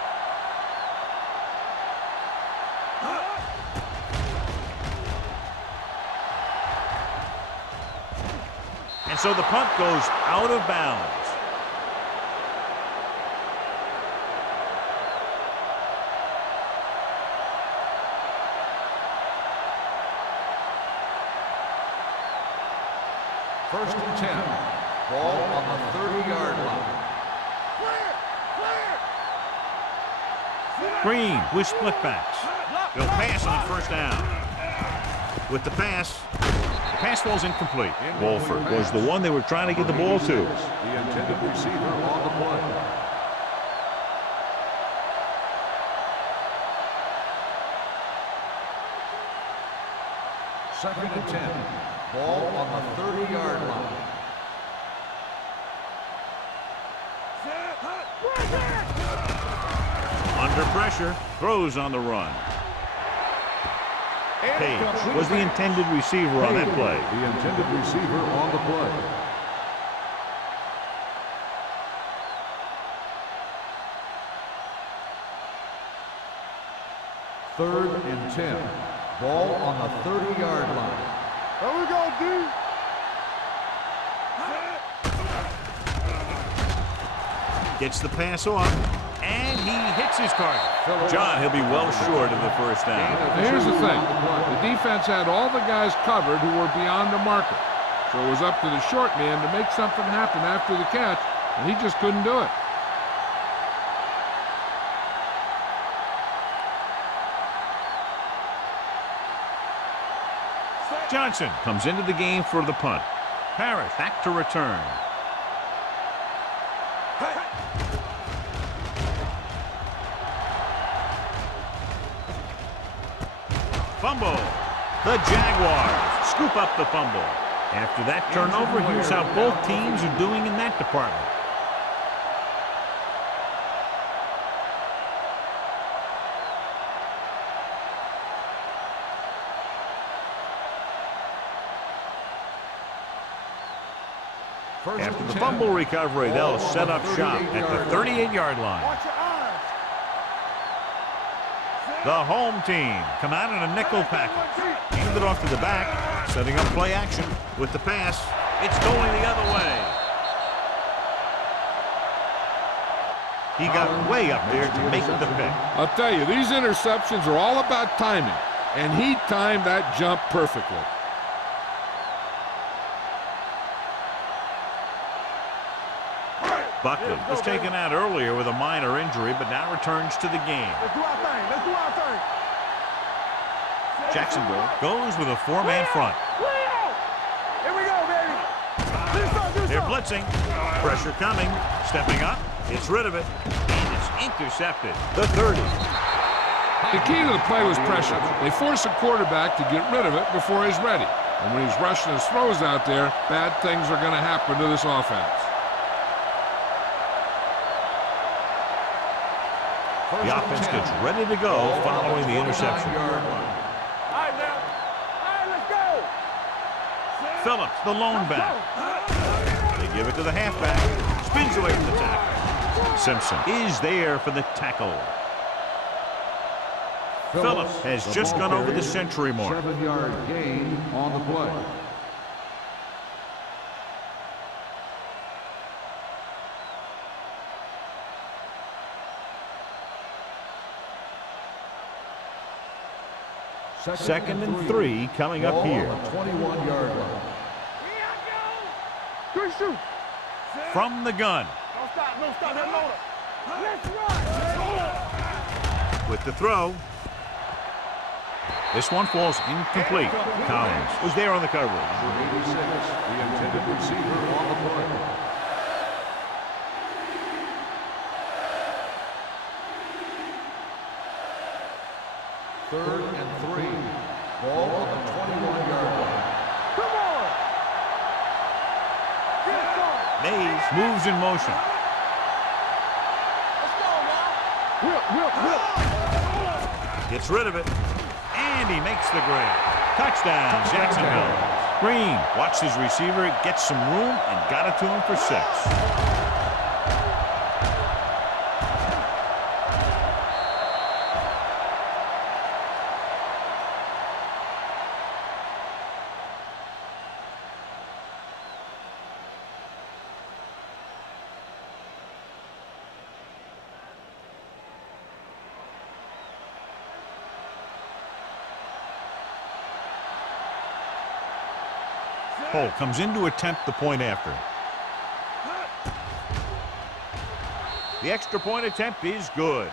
And so the punt goes out of bounds. First and 10. Ball on the 30-yard line. Green with split backs. They'll pass on first down. With the pass falls incomplete. Wolford was the one they were trying to get the ball to. The intended receiver on the play. Second and 10. Ball on the 30-yard line. Under pressure, throws on the run. Page was the intended receiver on that play. The intended receiver on the play. Third and 10. Ball on the 30-yard line. There we go, D. Gets the pass off, and he hits his target. John, he'll be well short of the first down. Now, here's the thing. The defense had all the guys covered who were beyond the marker. So it was up to the short man to make something happen after the catch, and he just couldn't do it. Johnson comes into the game for the punt. Parrish back to return. Fumble. The Jaguars scoop up the fumble. After that turnover, here's how both teams are doing in that department. After the fumble recovery, they'll set up shop at the 38-yard line. Watch your eyes. The home team come out in a nickel package. Hand it off to the back, setting up play action with the pass. It's going the other way. He got way up there to make the pick. I'll tell you, these interceptions are all about timing, and he timed that jump perfectly. Buckley was taken out earlier with a minor injury, but now returns to the game. Let's do our thing. Let's do our thing. Jacksonville goes with a four-man front. Here we go, baby. They're blitzing. Pressure coming. Stepping up. Gets rid of it. And it's intercepted. The 30. The key to the play was pressure. They force a quarterback to get rid of it before he's ready. And when he's rushing his throws out there, bad things are going to happen to this offense. The offense gets ready to go following the interception. All right, now. All right, let's go. Phillips, the lone back. They give it to the halfback. Spins away from the tackle. Simpson is there for the tackle. Phillips has just gone over the century mark. 7-yard gain on the play. Second and 3 coming up here. 21-yard line. Good shoot. From the gun. Don't stop. Don't stop that motor. Let's run. With the throw. This one falls incomplete. Collins was there on the coverage. Number 86, the intended receiver on the play. Third and 3. Ball on the 21-yard line. Come on. Get on. Mays moves in motion. Let's go, now. Whip. Gets rid of it. And he makes the grab. Touchdown, Jacksonville. Green watched his receiver, gets some room, and got it to him for 6. Cole comes in to attempt the point after. The extra point attempt is good.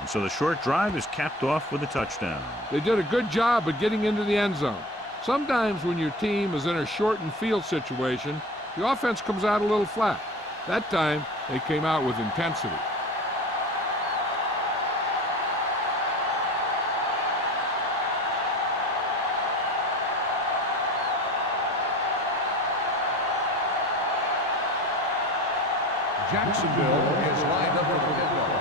And so the short drive is capped off with a touchdown. They did a good job of getting into the end zone. Sometimes when your team is in a shortened field situation, the offense comes out a little flat. That time, they came out with intensity. Jacksonville is lined up for the kickoff.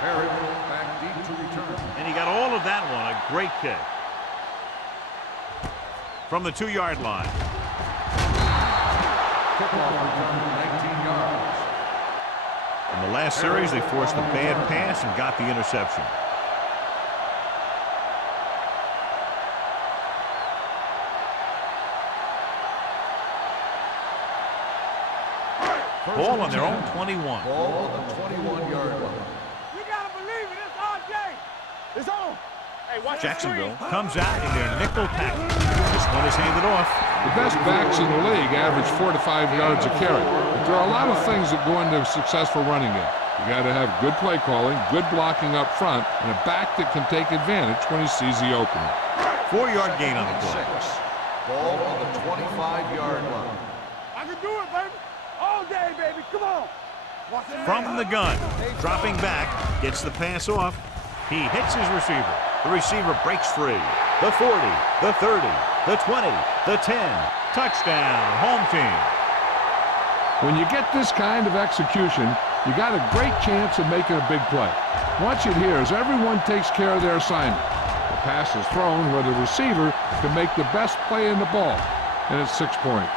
Perry back deep to return. And he got all of that one. A great kick. From the 2-yard line. Kickoff return 19 yards. In the last series, they forced a bad pass and got the interception. Ball on their own 21. Ball on the 21-yard line. You gotta believe it. It's RJ. It's on. Hey, watch Jacksonville comes out in their nickel package. This one is handed off. The best backs in the league average 4 to 5 yards a carry. But there are a lot of things that go into a successful running game. You got to have good play calling, good blocking up front, and a back that can take advantage when he sees the opening. 4-yard gain on the play. Ball on the 25-yard line. I can do it, baby. All day, baby. Come on. From the gun, dropping back, gets the pass off. He hits his receiver. The receiver breaks free. The 40, the 30, the 20, the 10. Touchdown, home team. When you get this kind of execution, you got a great chance of making a big play. Watch it here as everyone takes care of their assignment. The pass is thrown where the receiver can make the best play in the ball, and it's 6 points.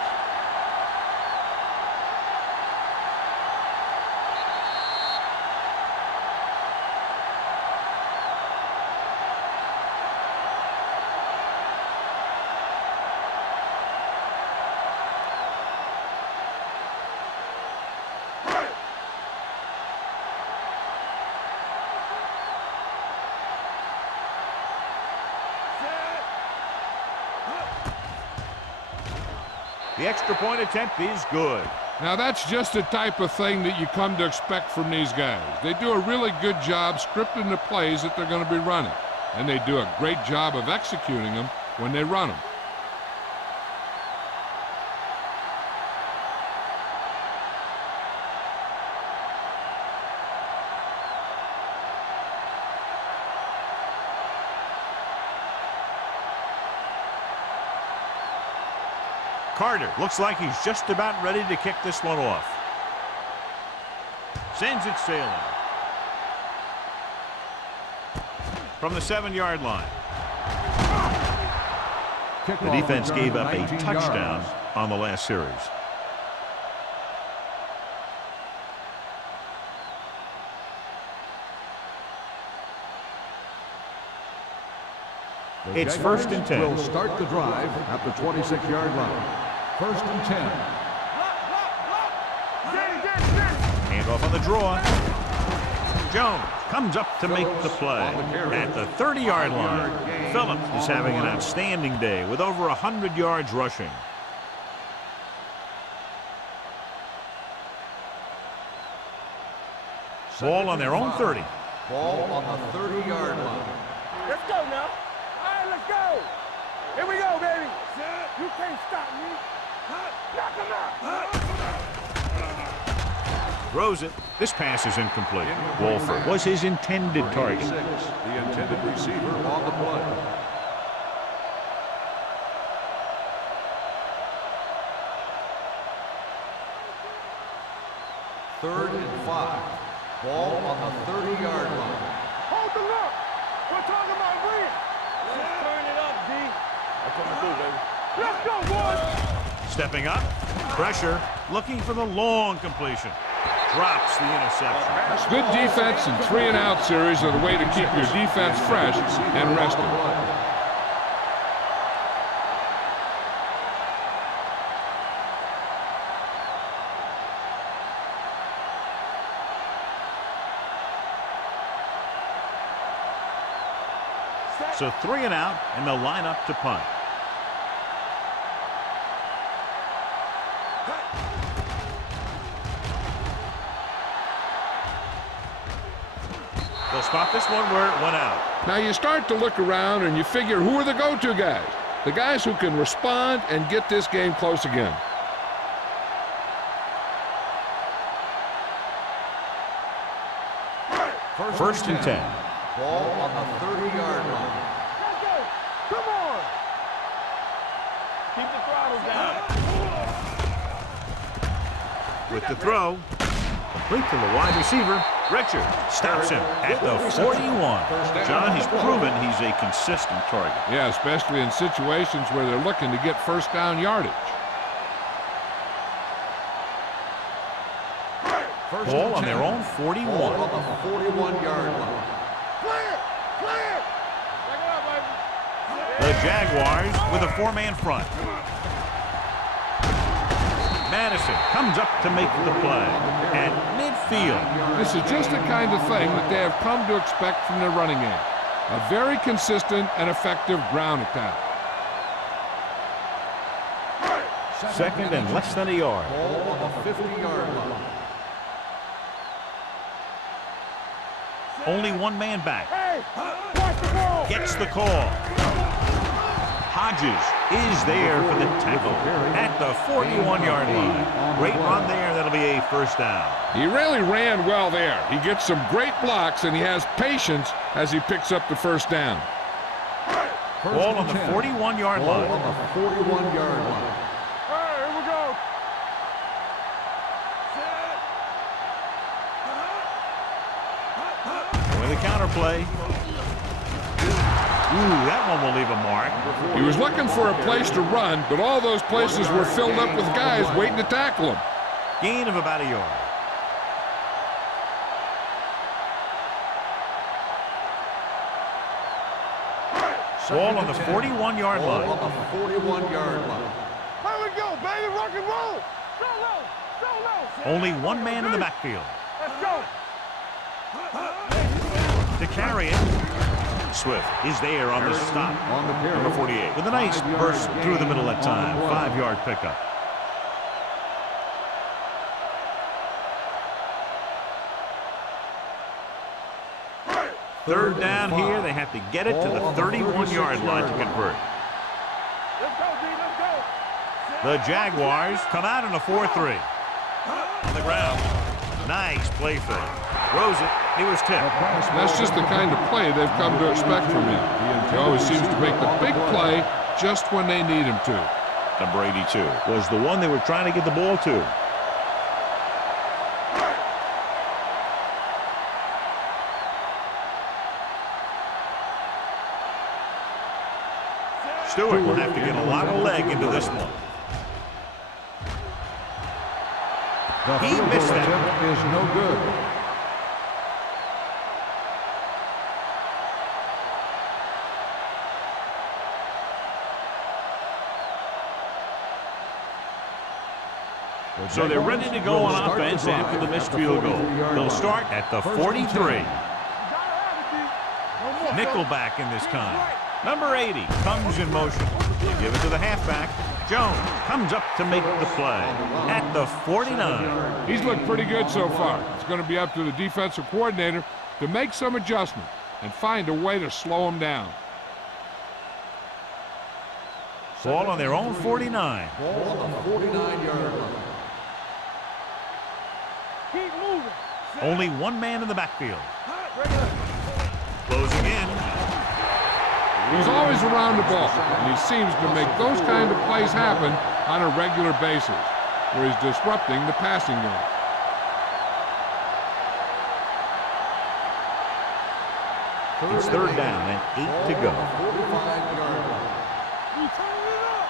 The extra point attempt is good. Now that's just the type of thing that you come to expect from these guys. They do a really good job scripting the plays that they're going to be running, and they do a great job of executing them when they run them. Carter looks like he's just about ready to kick this one off. Sends it sailing. From the 7-yard line. The defense gave up a touchdown on the last series. It's 1st and 10. Will start the drive at the 26-yard line. 1st and 10. Hand off on the draw. Jones comes up to make the play at the 30-yard line. Phillips is having an outstanding day with over 100 yards rushing. Ball on their own 30. Ball on the 30-yard line. Let's go now. All right, let's go. Here we go, baby. You can't stop me. Knock him out. Throws it. This pass is incomplete. Wolford was his intended target. The intended receiver on the play. Third and 5. Ball on the 30-yard line. Hold the look. We're talking about Reed. Let's turn it up, D. That's what we do, baby. Let's go, boys. Stepping up. Pressure. Looking for the long completion. Drops the interception. Good defense and 3-and-out series are the way to keep your defense fresh and rested. So 3 and out, and they'll line up to punt. They'll spot this one where it went out. Now you start to look around and you figure, who are the go-to guys? The guys who can respond and get this game close again. First and 10. Ball on the 30-yard line. Let's go. Come on. Keep the throttle down. With the throw, complete to the wide receiver. Richard stops him at the 41. John, he's proven he's a consistent target. Yeah, especially in situations where they're looking to get first down yardage. Ball on their own 41. Ball on the 41-yard line. Clear. Clear. Check it out, baby. The Jaguars with a 4-man front. Madison comes up to make the play at midfield. This is just the kind of thing that they have come to expect from their running game. A very consistent and effective ground attack. Second and less than a yard. Ball on the 50-yard line. Only one man back. Hey, watch the ball. Gets the call. Hodges is there for the tackle at the 41-yard line. Great run there. That'll be a first down. He really ran well there. He gets some great blocks, and he has patience as he picks up the first down. Ball on the 41-yard line. Ball on the 41-yard line. Hey, here we go. With the counter play. Ooh, that one will leave a mark. He was looking for a place to run, but all those places were filled up with guys waiting to tackle him. Gain of about a yard. Ball on the 41-yard line. Ball on the 41-yard line. Here we go, baby. Rock and roll. Go low. Go low. Only one man in the backfield. Let's go. To carry it. Swift is there on the stop. On the carry. Number 48 with a nice burst through the middle that time. 5-yard pickup. Third down here. They have to get it to the 31-yard line to convert. Let's go, D. Let's go. The Jaguars come out in a 4-3. On the ground. Nice play fake. Throws it. He was tipped. That's just the kind of play they've come to expect from him. He always seems to make the big play just when they need him to. Number 82 was the one they were trying to get the ball to. Stewart will have to get a lot of leg into this one. He missed that. Is no good. So they're ready to go on offense after the missed field goal. They'll start at the 43. Nickelback in this time. Number 80 comes in motion. They give it to the halfback. Jones comes up to make the play at the 49. He's looked pretty good so far. It's going to be up to the defensive coordinator to make some adjustments and find a way to slow him down. Ball on their own 49. Ball on the 49-yard line. Keep moving. Only one man in the backfield. Closing in. He's always around the ball, and he seems to make those kind of plays happen on a regular basis, where he's disrupting the passing game. It's third down and 8 to go. 45-yard line. You turn it up.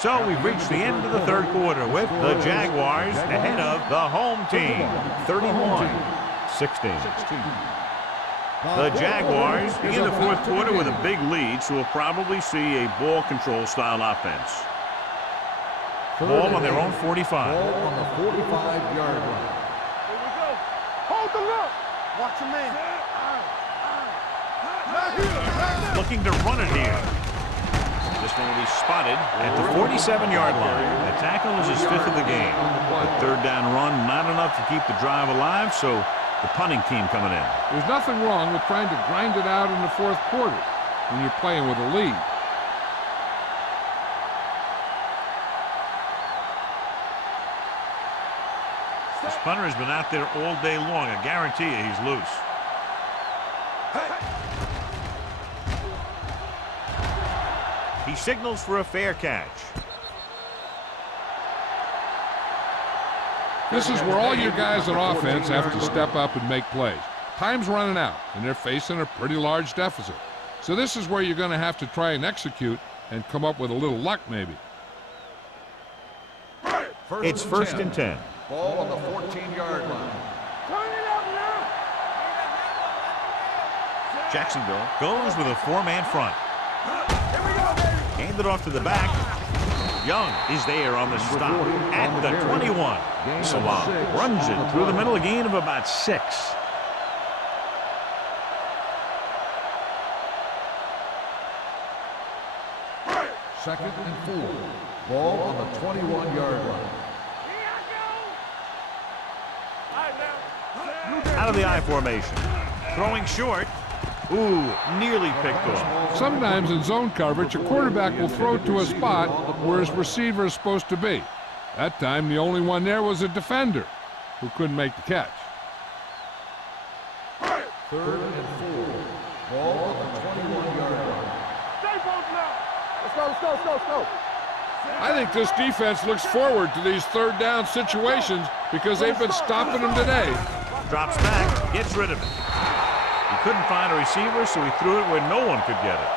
So we've reached the end of the third quarter with the Jaguars ahead of the home team, 31-16. The Jaguars begin the fourth quarter with a big lead, so we'll probably see a ball control style offense. Ball on their own 45. Ball on the 45-yard line. Here we go. Hold the look. Watch your man. Looking to run it here. This one will be spotted at the 47-yard line. The tackle is his fifth of the game. The third down run, not enough to keep the drive alive, so the punting team coming in. There's nothing wrong with trying to grind it out in the fourth quarter when you're playing with a lead. This punter has been out there all day long. I guarantee you he's loose. He signals for a fair catch. This is where all your guys on offense have to step up and make plays. Time's running out, and they're facing a pretty large deficit. So this is where you're going to have to try and execute and come up with a little luck, maybe. It's first and 10. Ball on the 14-yard line. Turn it up now. Jacksonville goes with a four-man front. Here we go, baby. Hand it off to the back. Young is there on the stop at the 21. Salah runs it through the middle, a gain of about 6. Second and 4. Ball on the 21-yard line. Out of the I formation. Throwing short. Ooh, nearly picked off. Sometimes in zone coverage, a quarterback will throw to a spot where his receiver is supposed to be. That time, the only one there was a defender. who couldn't make the catch. 3rd and 4. Ball on the 21-yard line. Stay both now. Let's go. I think this defense looks forward to these 3rd down situations because they've been stopping them today. Drops back, gets rid of it. He couldn't find a receiver, so he threw it where no one could get it.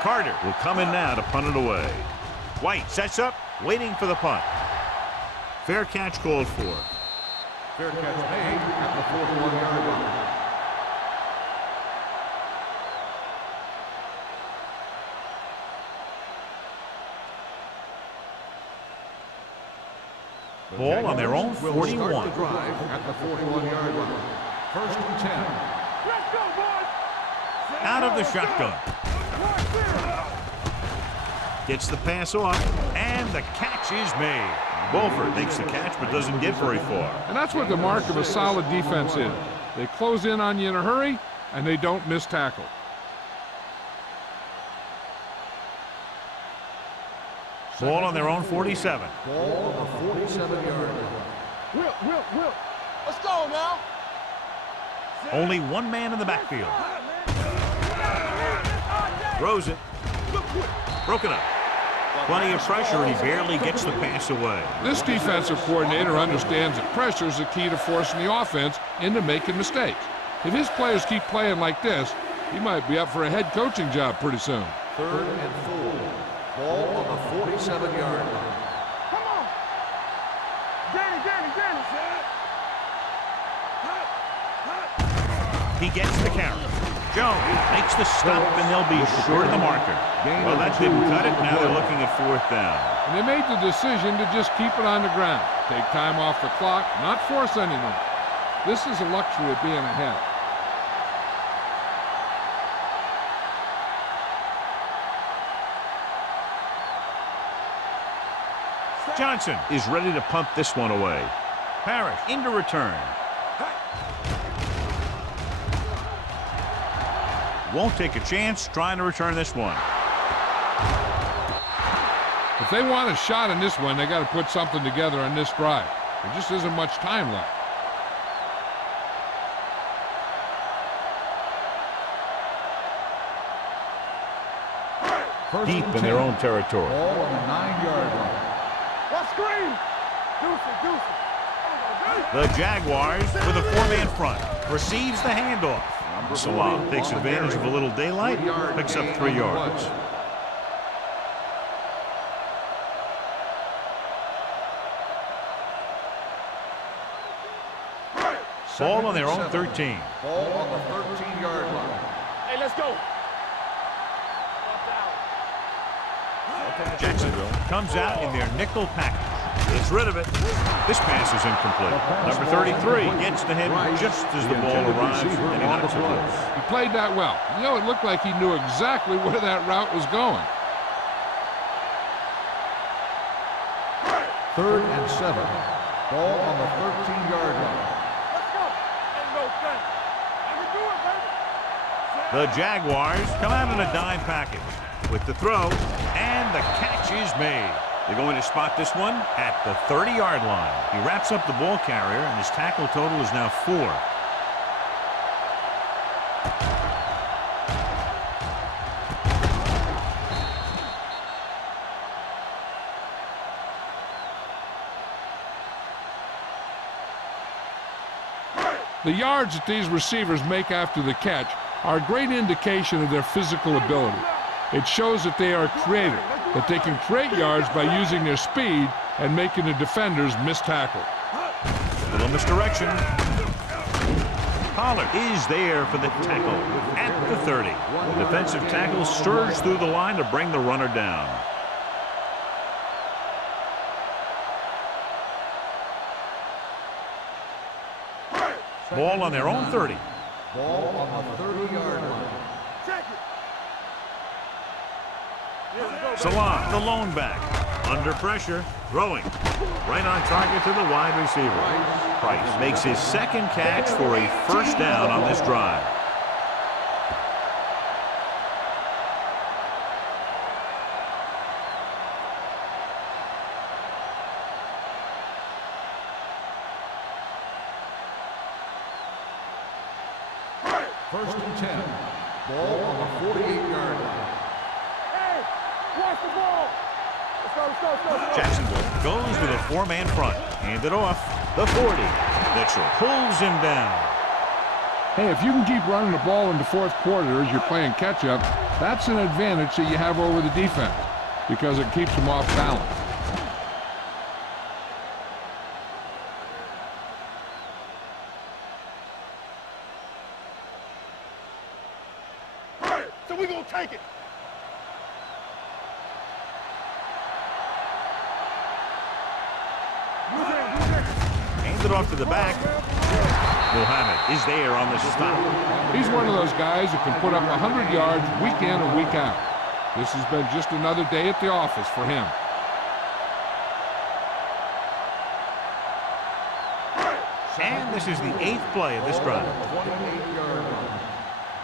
Carter will come in now to punt it away. White sets up, waiting for the punt. Fair catch called for. Fair catch made at the 41-yard line. Ball on their own 41. Will start the drive at the 41-yard line. 1st and 10. Let's go, boys. Out of the shotgun. Gets the pass off, and the catch is made. Bulford makes the catch but doesn't get very far. And that's what the mark of a solid defense is. They close in on you in a hurry, and they don't miss tackle. Ball on their own 47. Ball on the 47-yard line. Will. Let's go now. Only one man in the backfield. Throws it. Broken up. Plenty of pressure, and he barely gets the pass away. This defensive coordinator understands that pressure is the key to forcing the offense into making mistakes. If his players keep playing like this, he might be up for a head coaching job pretty soon. 3rd and 4. Ball on the 47-yard line. Come on. Danny. He gets the carry. Jones makes the stop, and they'll be short of the marker. Well, that didn't cut it. Now they're looking at 4th down. And they made the decision to just keep it on the ground. Take time off the clock, not force anything. This is a luxury of being ahead. Johnson is ready to punt this one away. Parrish into return. Won't take a chance trying to return this one. If they want a shot in this one, they got to put something together on this drive. There just isn't much time left. Deep in their own territory. Ball on the 9-yard line. Let's screen. Deuce. The Jaguars with a 4-man front. Receives the handoff. Salah takes advantage of a little daylight, picks up 3 yards. Ball on their own 13. Ball on the 13-yard line. Hey, let's go. Jacksonville comes out in their nickel package. Gets rid of it. This pass is incomplete. Number 33 gets the head just as the ball arrives, and he knocks it loose. He played that well. You know, it looked like he knew exactly where that route was going. 3rd and 7. Ball on the 13-yard line. Let's go. Ain't no thing. I can do it, baby. The Jaguars come out in a dime package with the throw, and the catch is made. They're going to spot this one at the 30-yard line. He wraps up the ball carrier, and his tackle total is now 4. The yards that these receivers make after the catch are a great indication of their physical ability. It shows that they are creative, that they can create yards by using their speed and making the defenders miss tackle. Little misdirection. Pollard is there for the tackle at the 30. The defensive tackle stirs through the line to bring the runner down. Ball on their own 30. Ball on the 30-yard line. Check it. Salah, the lone back. Under pressure, throwing. Right on target to the wide receiver. Price makes his second catch for a first down on this drive. First and 10. Ball on the 48-yard line. Hey, watch the ball. Let's go. Jacksonville goes with a four-man front. Hand it off. The 40. Mitchell pulls him down. Hey, if you can keep running the ball in the fourth quarter as you're playing catch-up, that's an advantage that you have over the defense because it keeps them off balance. So we gonna take it. Hands it off to the back. Muhammad is there on the stop. He's one of those guys who can put up 100 yards week in and week out. This has been just another day at the office for him. And this is the 8th play of this drive. 28-yard line.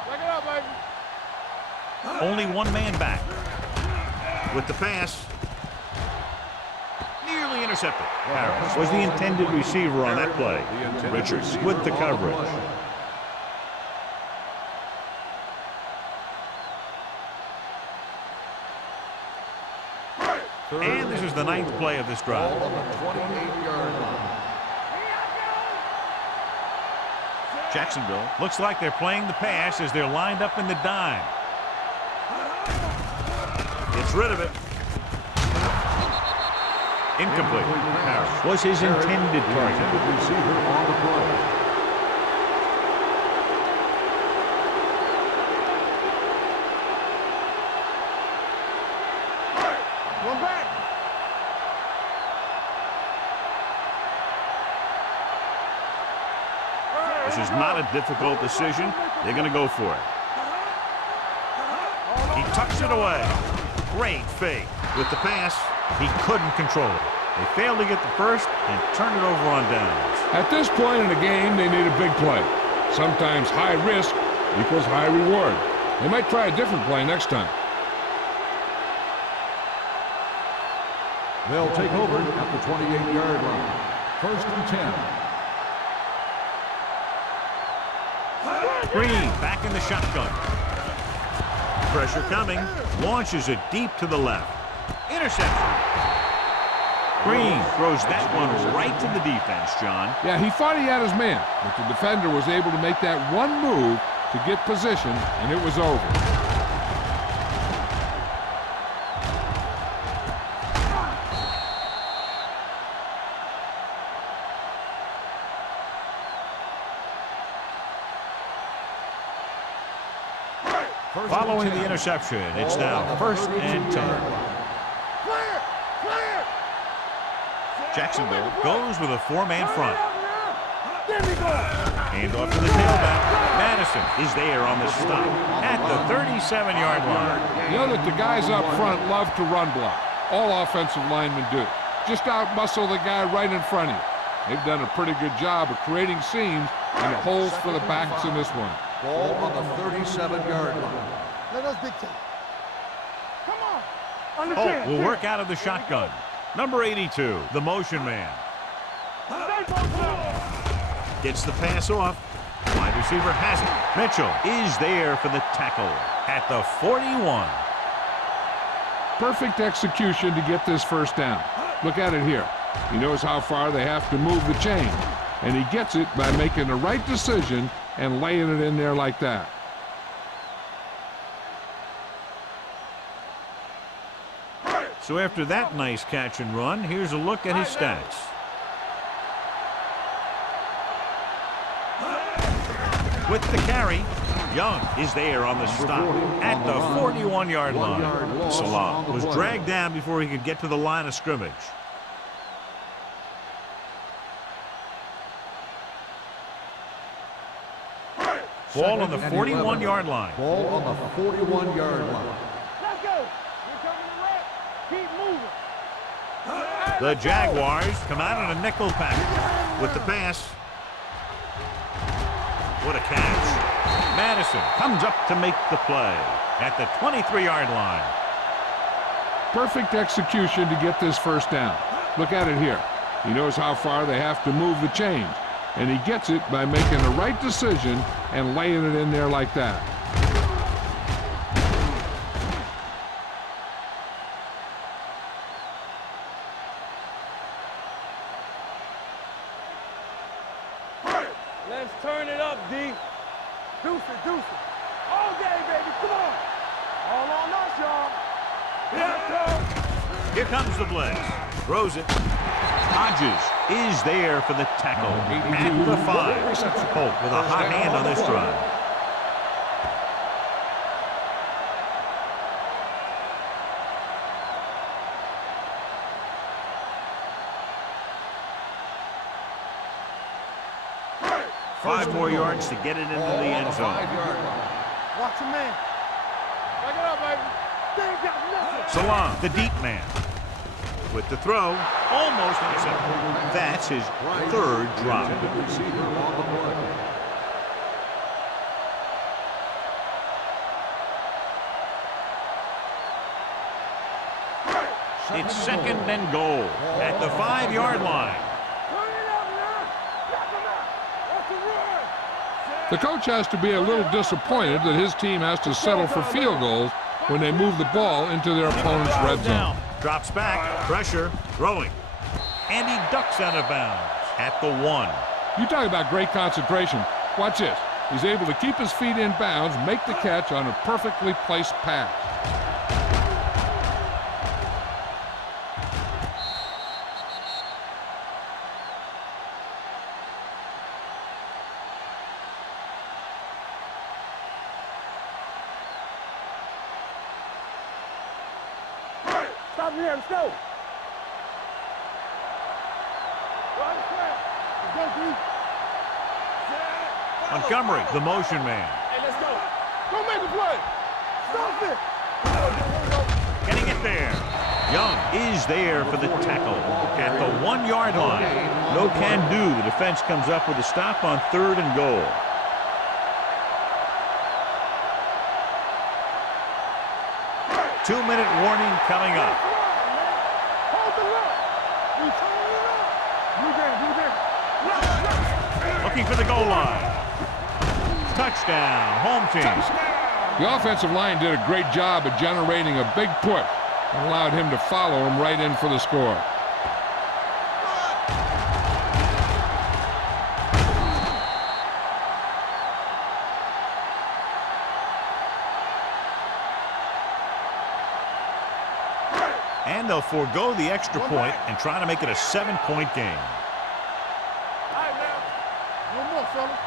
Check it out, baby. Only one man back. With the pass. Nearly intercepted. Harris was the intended receiver on that play. Richards with the coverage. And this is the 9th play of this drive. Ball on the 28-yard line. Jacksonville looks like they're playing the pass as they're lined up in the dime. Gets rid of it. Incomplete. Harris was his intended target. Receiver on the play. One back. This is not a difficult decision. They're going to go for it. He tucks it away. Great fake. With the pass, he couldn't control it. They failed to get the first and turn it over on downs. At this point in the game, they need a big play. Sometimes high risk equals high reward. They might try a different play next time. They'll take over at the 28-yard line. First and 10. Green back in the shotgun. Pressure coming. Launches it deep to the left. Interception. Green throws that one right to the defense, John. Yeah, he thought he had his man, but the defender was able to make that one move to get position, and it was over. Following the interception, it's now first and 10. Clear! Clear! Jacksonville goes with a four-man front. There we go! Hand off to the tailback. Madison is there on the stop at the 37-yard line. You know that the guys up front love to run block. All offensive linemen do. Just out-muscle the guy right in front of you. They've done a pretty good job of creating seams and holes for the backs in this one. Ball on the 37-yard line. Let us dictate. Come on! On the Oh, 10, will 10. work out of the shotgun. Number 82, the motion man. Gets the pass off. Wide receiver has it. Mitchell is there for the tackle at the 41. Perfect execution to get this first down. Look at it here. He knows how far they have to move the chain, and he gets it by making the right decision and laying it in there like that. So after that nice catch and run, here's a look at his stats. With the carry, Young is there on the stop at the 41-yard line. Salam was dragged down before he could get to the line of scrimmage. Ball on the 41-yard line. Ball on the 41-yard line. Let's go! You're coming to red. Keep moving. The Jaguars come out in a nickel package with the pass. What a catch. Madison comes up to make the play at the 23-yard line. Perfect execution to get this first down. Look at it here. He knows how far they have to move the chains, and he gets it by making the right decision and laying it in there like that. Let's turn it up, D. Deuce it. All day, baby. Come on. All on us, y'all. Yeah, Here comes the blitz. Throws it. Hodges is there for the tackle at the 5. Holt with a hot hand on this drive. Five more yards to get it into the end zone. Watch your man. Back it up, baby. They ain't got nothing. Salam, the deep man. With the throw, almost intercepted. That's his third drop. It's second and goal at the 5-yard line. The coach has to be a little disappointed that his team has to settle for field goals when they move the ball into their opponent's red zone. Drops back, pressure, throwing. And he ducks out of bounds at the 1. You talk about great concentration. Watch this. He's able to keep his feet in bounds, make the catch on a perfectly placed pass. Stop here. Let's go. Let's go, D. Montgomery, the motion man. Hey, let's go. Go make a play. Stop it. Getting it there. Young is there for the tackle at the 1-yard line. No can do. The defense comes up with a stop on 3rd and goal. Two-minute warning coming up. Hold the look. We turn it up. Looking for the goal line. Touchdown, home team. The offensive line did a great job of generating a big push and allowed him to follow him right in for the score. And they'll forego the extra point and try to make it a 7-point game. All right, now. One more, fella.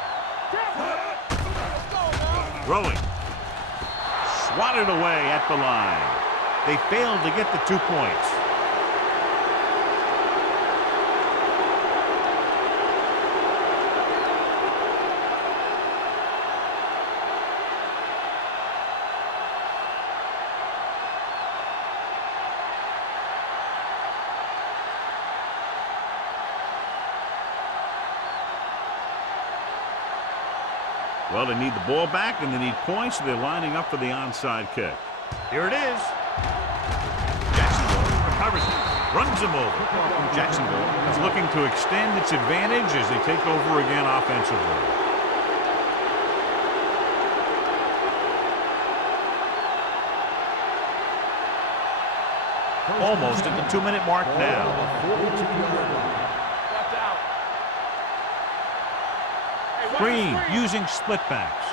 Throwing. Swatted away at the line. They failed to get the 2 points. Well, they need the ball back, and they need points, so they're lining up for the onside kick. Here it is. Jacksonville recovers it, runs him over. Jacksonville is looking to extend its advantage as they take over again offensively. Almost at the 2-minute mark now. Green using split backs.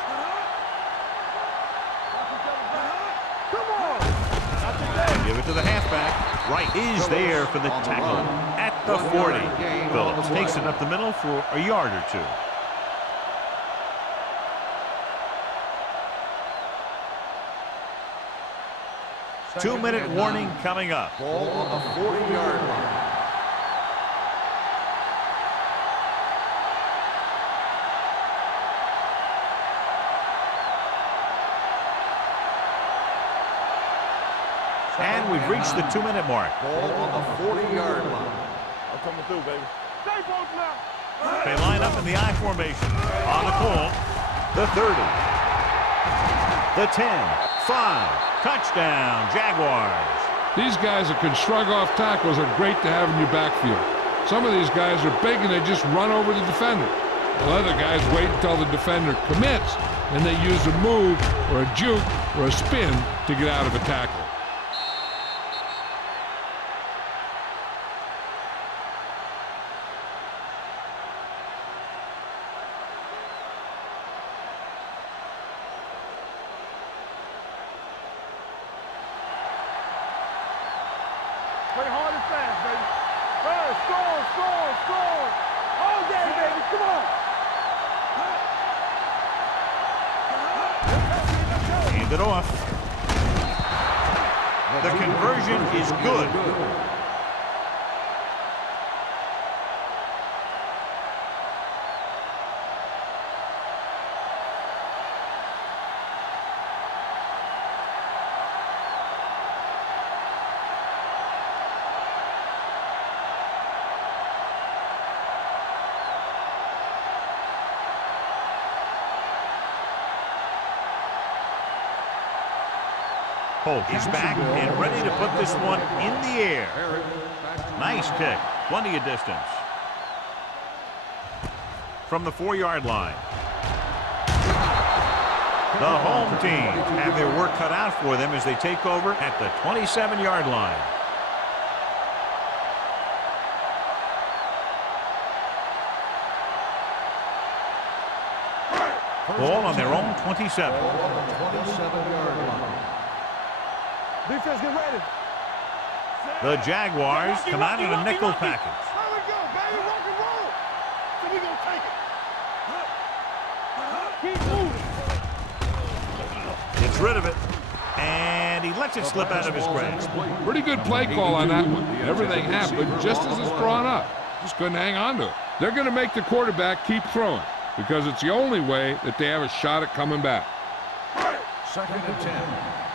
Give it to the halfback. Wright is there for the tackle at the 40. Phillips takes it up the middle for a yard or 2. 2-minute warning coming up. Ball on the 40-yard line. And we've reached the 2-minute mark. Ball on the 40-yard line. I'm coming through, baby. Stay both now. They line up in the I formation. On the call, the 30, the 10, 5, touchdown, Jaguars. These guys that can shrug off tackles are great to have in your backfield. Some of these guys are big and they just run over the defender. While other guys wait until the defender commits and they use a move or a juke or a spin to get out of a tackle. Play hard and fast, baby. Score. All day, baby. Come on. Hand it off. The conversion is good. Polk is back and ready to put this one in the air. Nice kick. Plenty of distance. From the 4-yard line. The home team have their work cut out for them as they take over at the 27-yard line. Ball on their own 27. Ball on the 27-yard line. Defense, get ready. The Jaguars come out in a nickel package. Here we go, baby. Rock and roll. So we gonna take it. Keep moving. Gets rid of it. And he lets it slip out of his grasp. Pretty good play call on that one. Everything happened just as it's drawn up. Just couldn't hang on to it. They're going to make the quarterback keep throwing because it's the only way that they have a shot at coming back. 2nd and 10.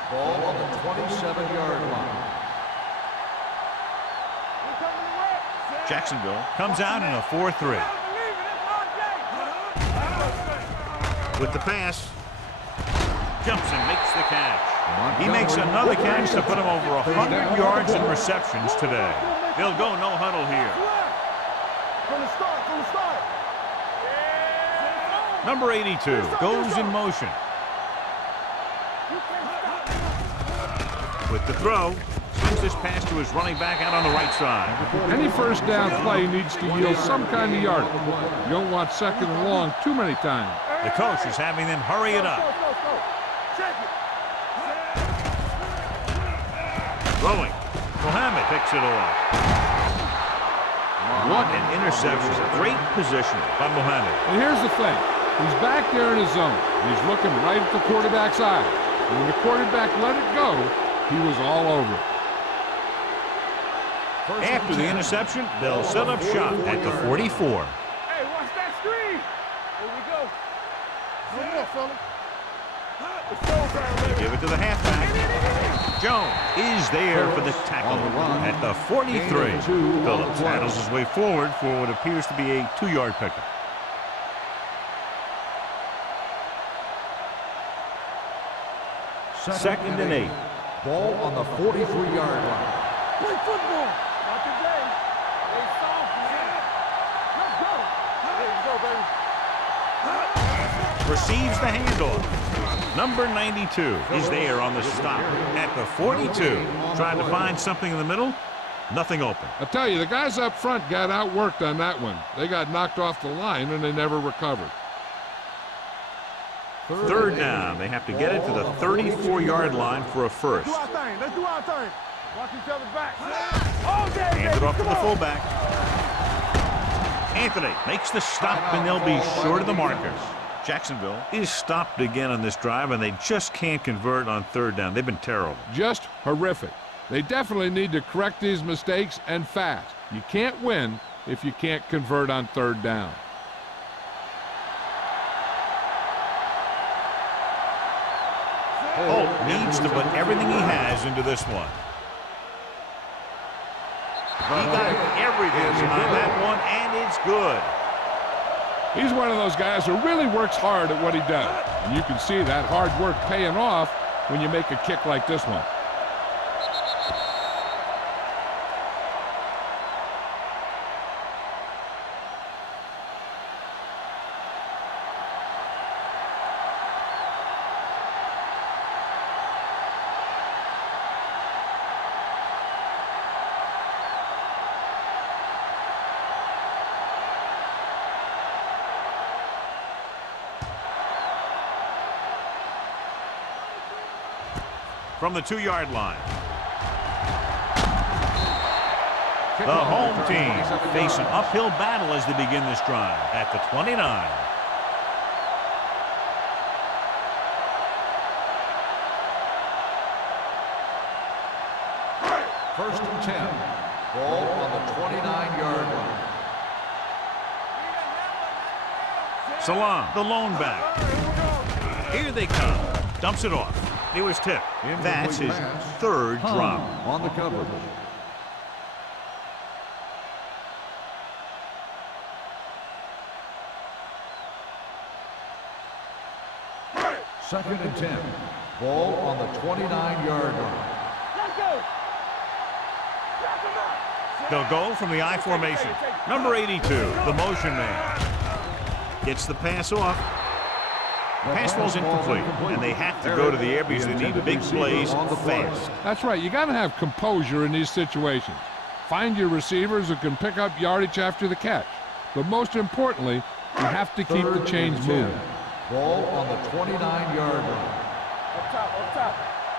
Ball on the 27-yard line. Jacksonville comes out in a 4-3. With the pass, jumps and makes the catch. He makes another catch to put him over 100 yards in receptions today. They'll go no huddle here. From the start. Number 82 goes in motion. With the throw, sends this pass to his running back out on the right side. Any first down play needs to yield some kind of yardage. You don't want 2nd and long too many times. The coach is having them hurry it up. Throwing. Mohammed picks it off. What an interception. Great position by Mohammed. And here's the thing. He's back there in his zone. He's looking right at the quarterback's eye. And when the quarterback let it go, he was all over it. After the interception, they'll set up shop at the 44. Hey, watch that screen. Here we go. One more, fella. It's showtime, baby. Give it to the halfback. Jones is there for the tackle at the 43. Phillips handles his way forward for what appears to be a 2-yard pickup. Second and 8. Ball on the 43-yard line. Play football. Not today. They soft, man. Let's go. There you go, baby. Receives the handoff. Number 92 is there on the stop at the 42. Trying to find something in the middle. Nothing open. I tell you, the guys up front got outworked on that one. They got knocked off the line and they never recovered. Third down. They have to get it to the 34-yard line for a first. Let's do our thing. Watch each other back. All day, baby. Hands it off to the Come on. fullback. Anthony makes the stop, and they'll be short of the markers. Jacksonville is stopped again on this drive, and they just can't convert on third down. They've been terrible. Just horrific. They definitely need to correct these mistakes and fast. You can't win if you can't convert on third down. Holt needs to put everything he has into this one. He got everything behind that one, and it's good. He's one of those guys who really works hard at what he does. And you can see that hard work paying off when you make a kick like this one. From the 2-yard line. The home team face an uphill battle as they begin this drive at the 29. First and 10. Ball on the 29-yard line. Salam, the lone back. Here they come. Dumps it off. It was tipped. That's his third drop. On the coverage. Second and 10. Ball on the 29-yard line. They'll go from the I formation. Number 82, the motion man. Gets the pass off. Pass ball's incomplete, and they have to go to the air because they need big plays fast. That's right. You got to have composure in these situations. Find your receivers who can pick up yardage after the catch. But most importantly, you have to keep the chains moving. Ball on the 29-yard line. Up top.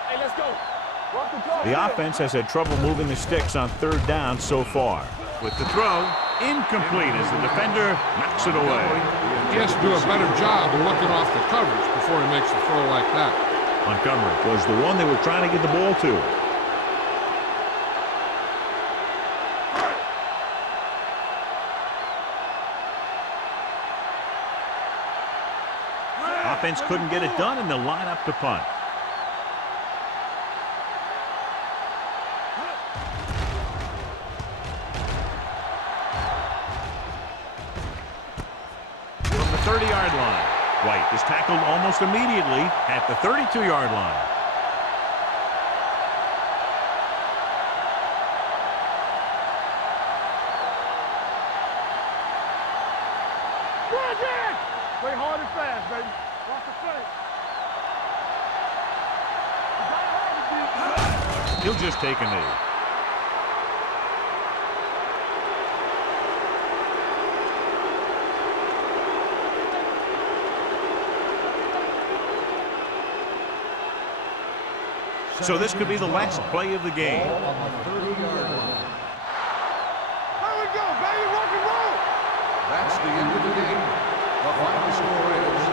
Hey, let's go. The offense has had trouble moving the sticks on third down so far. With the throw, incomplete as the defender knocks it away. He has to do a better job of looking off the coverage before he makes a throw like that. Montgomery was the one they were trying to get the ball to. Offense couldn't get it done, and they'll line up to punt. From the 30-yard line, White is tackled almost immediately at the 32-yard line. Play hard and fast, baby. Watch the play. He'll just take a knee. So this could be the last play of the game. Ball on the 30-yard line. There we go, baby. Rock and roll. That's the end of the game. The final score is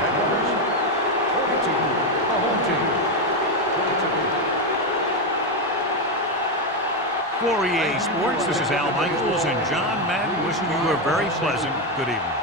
Jaguars 42, the home team 22. For EA Sports, this is Al Michaels and John Madden wishing you a very pleasant good evening.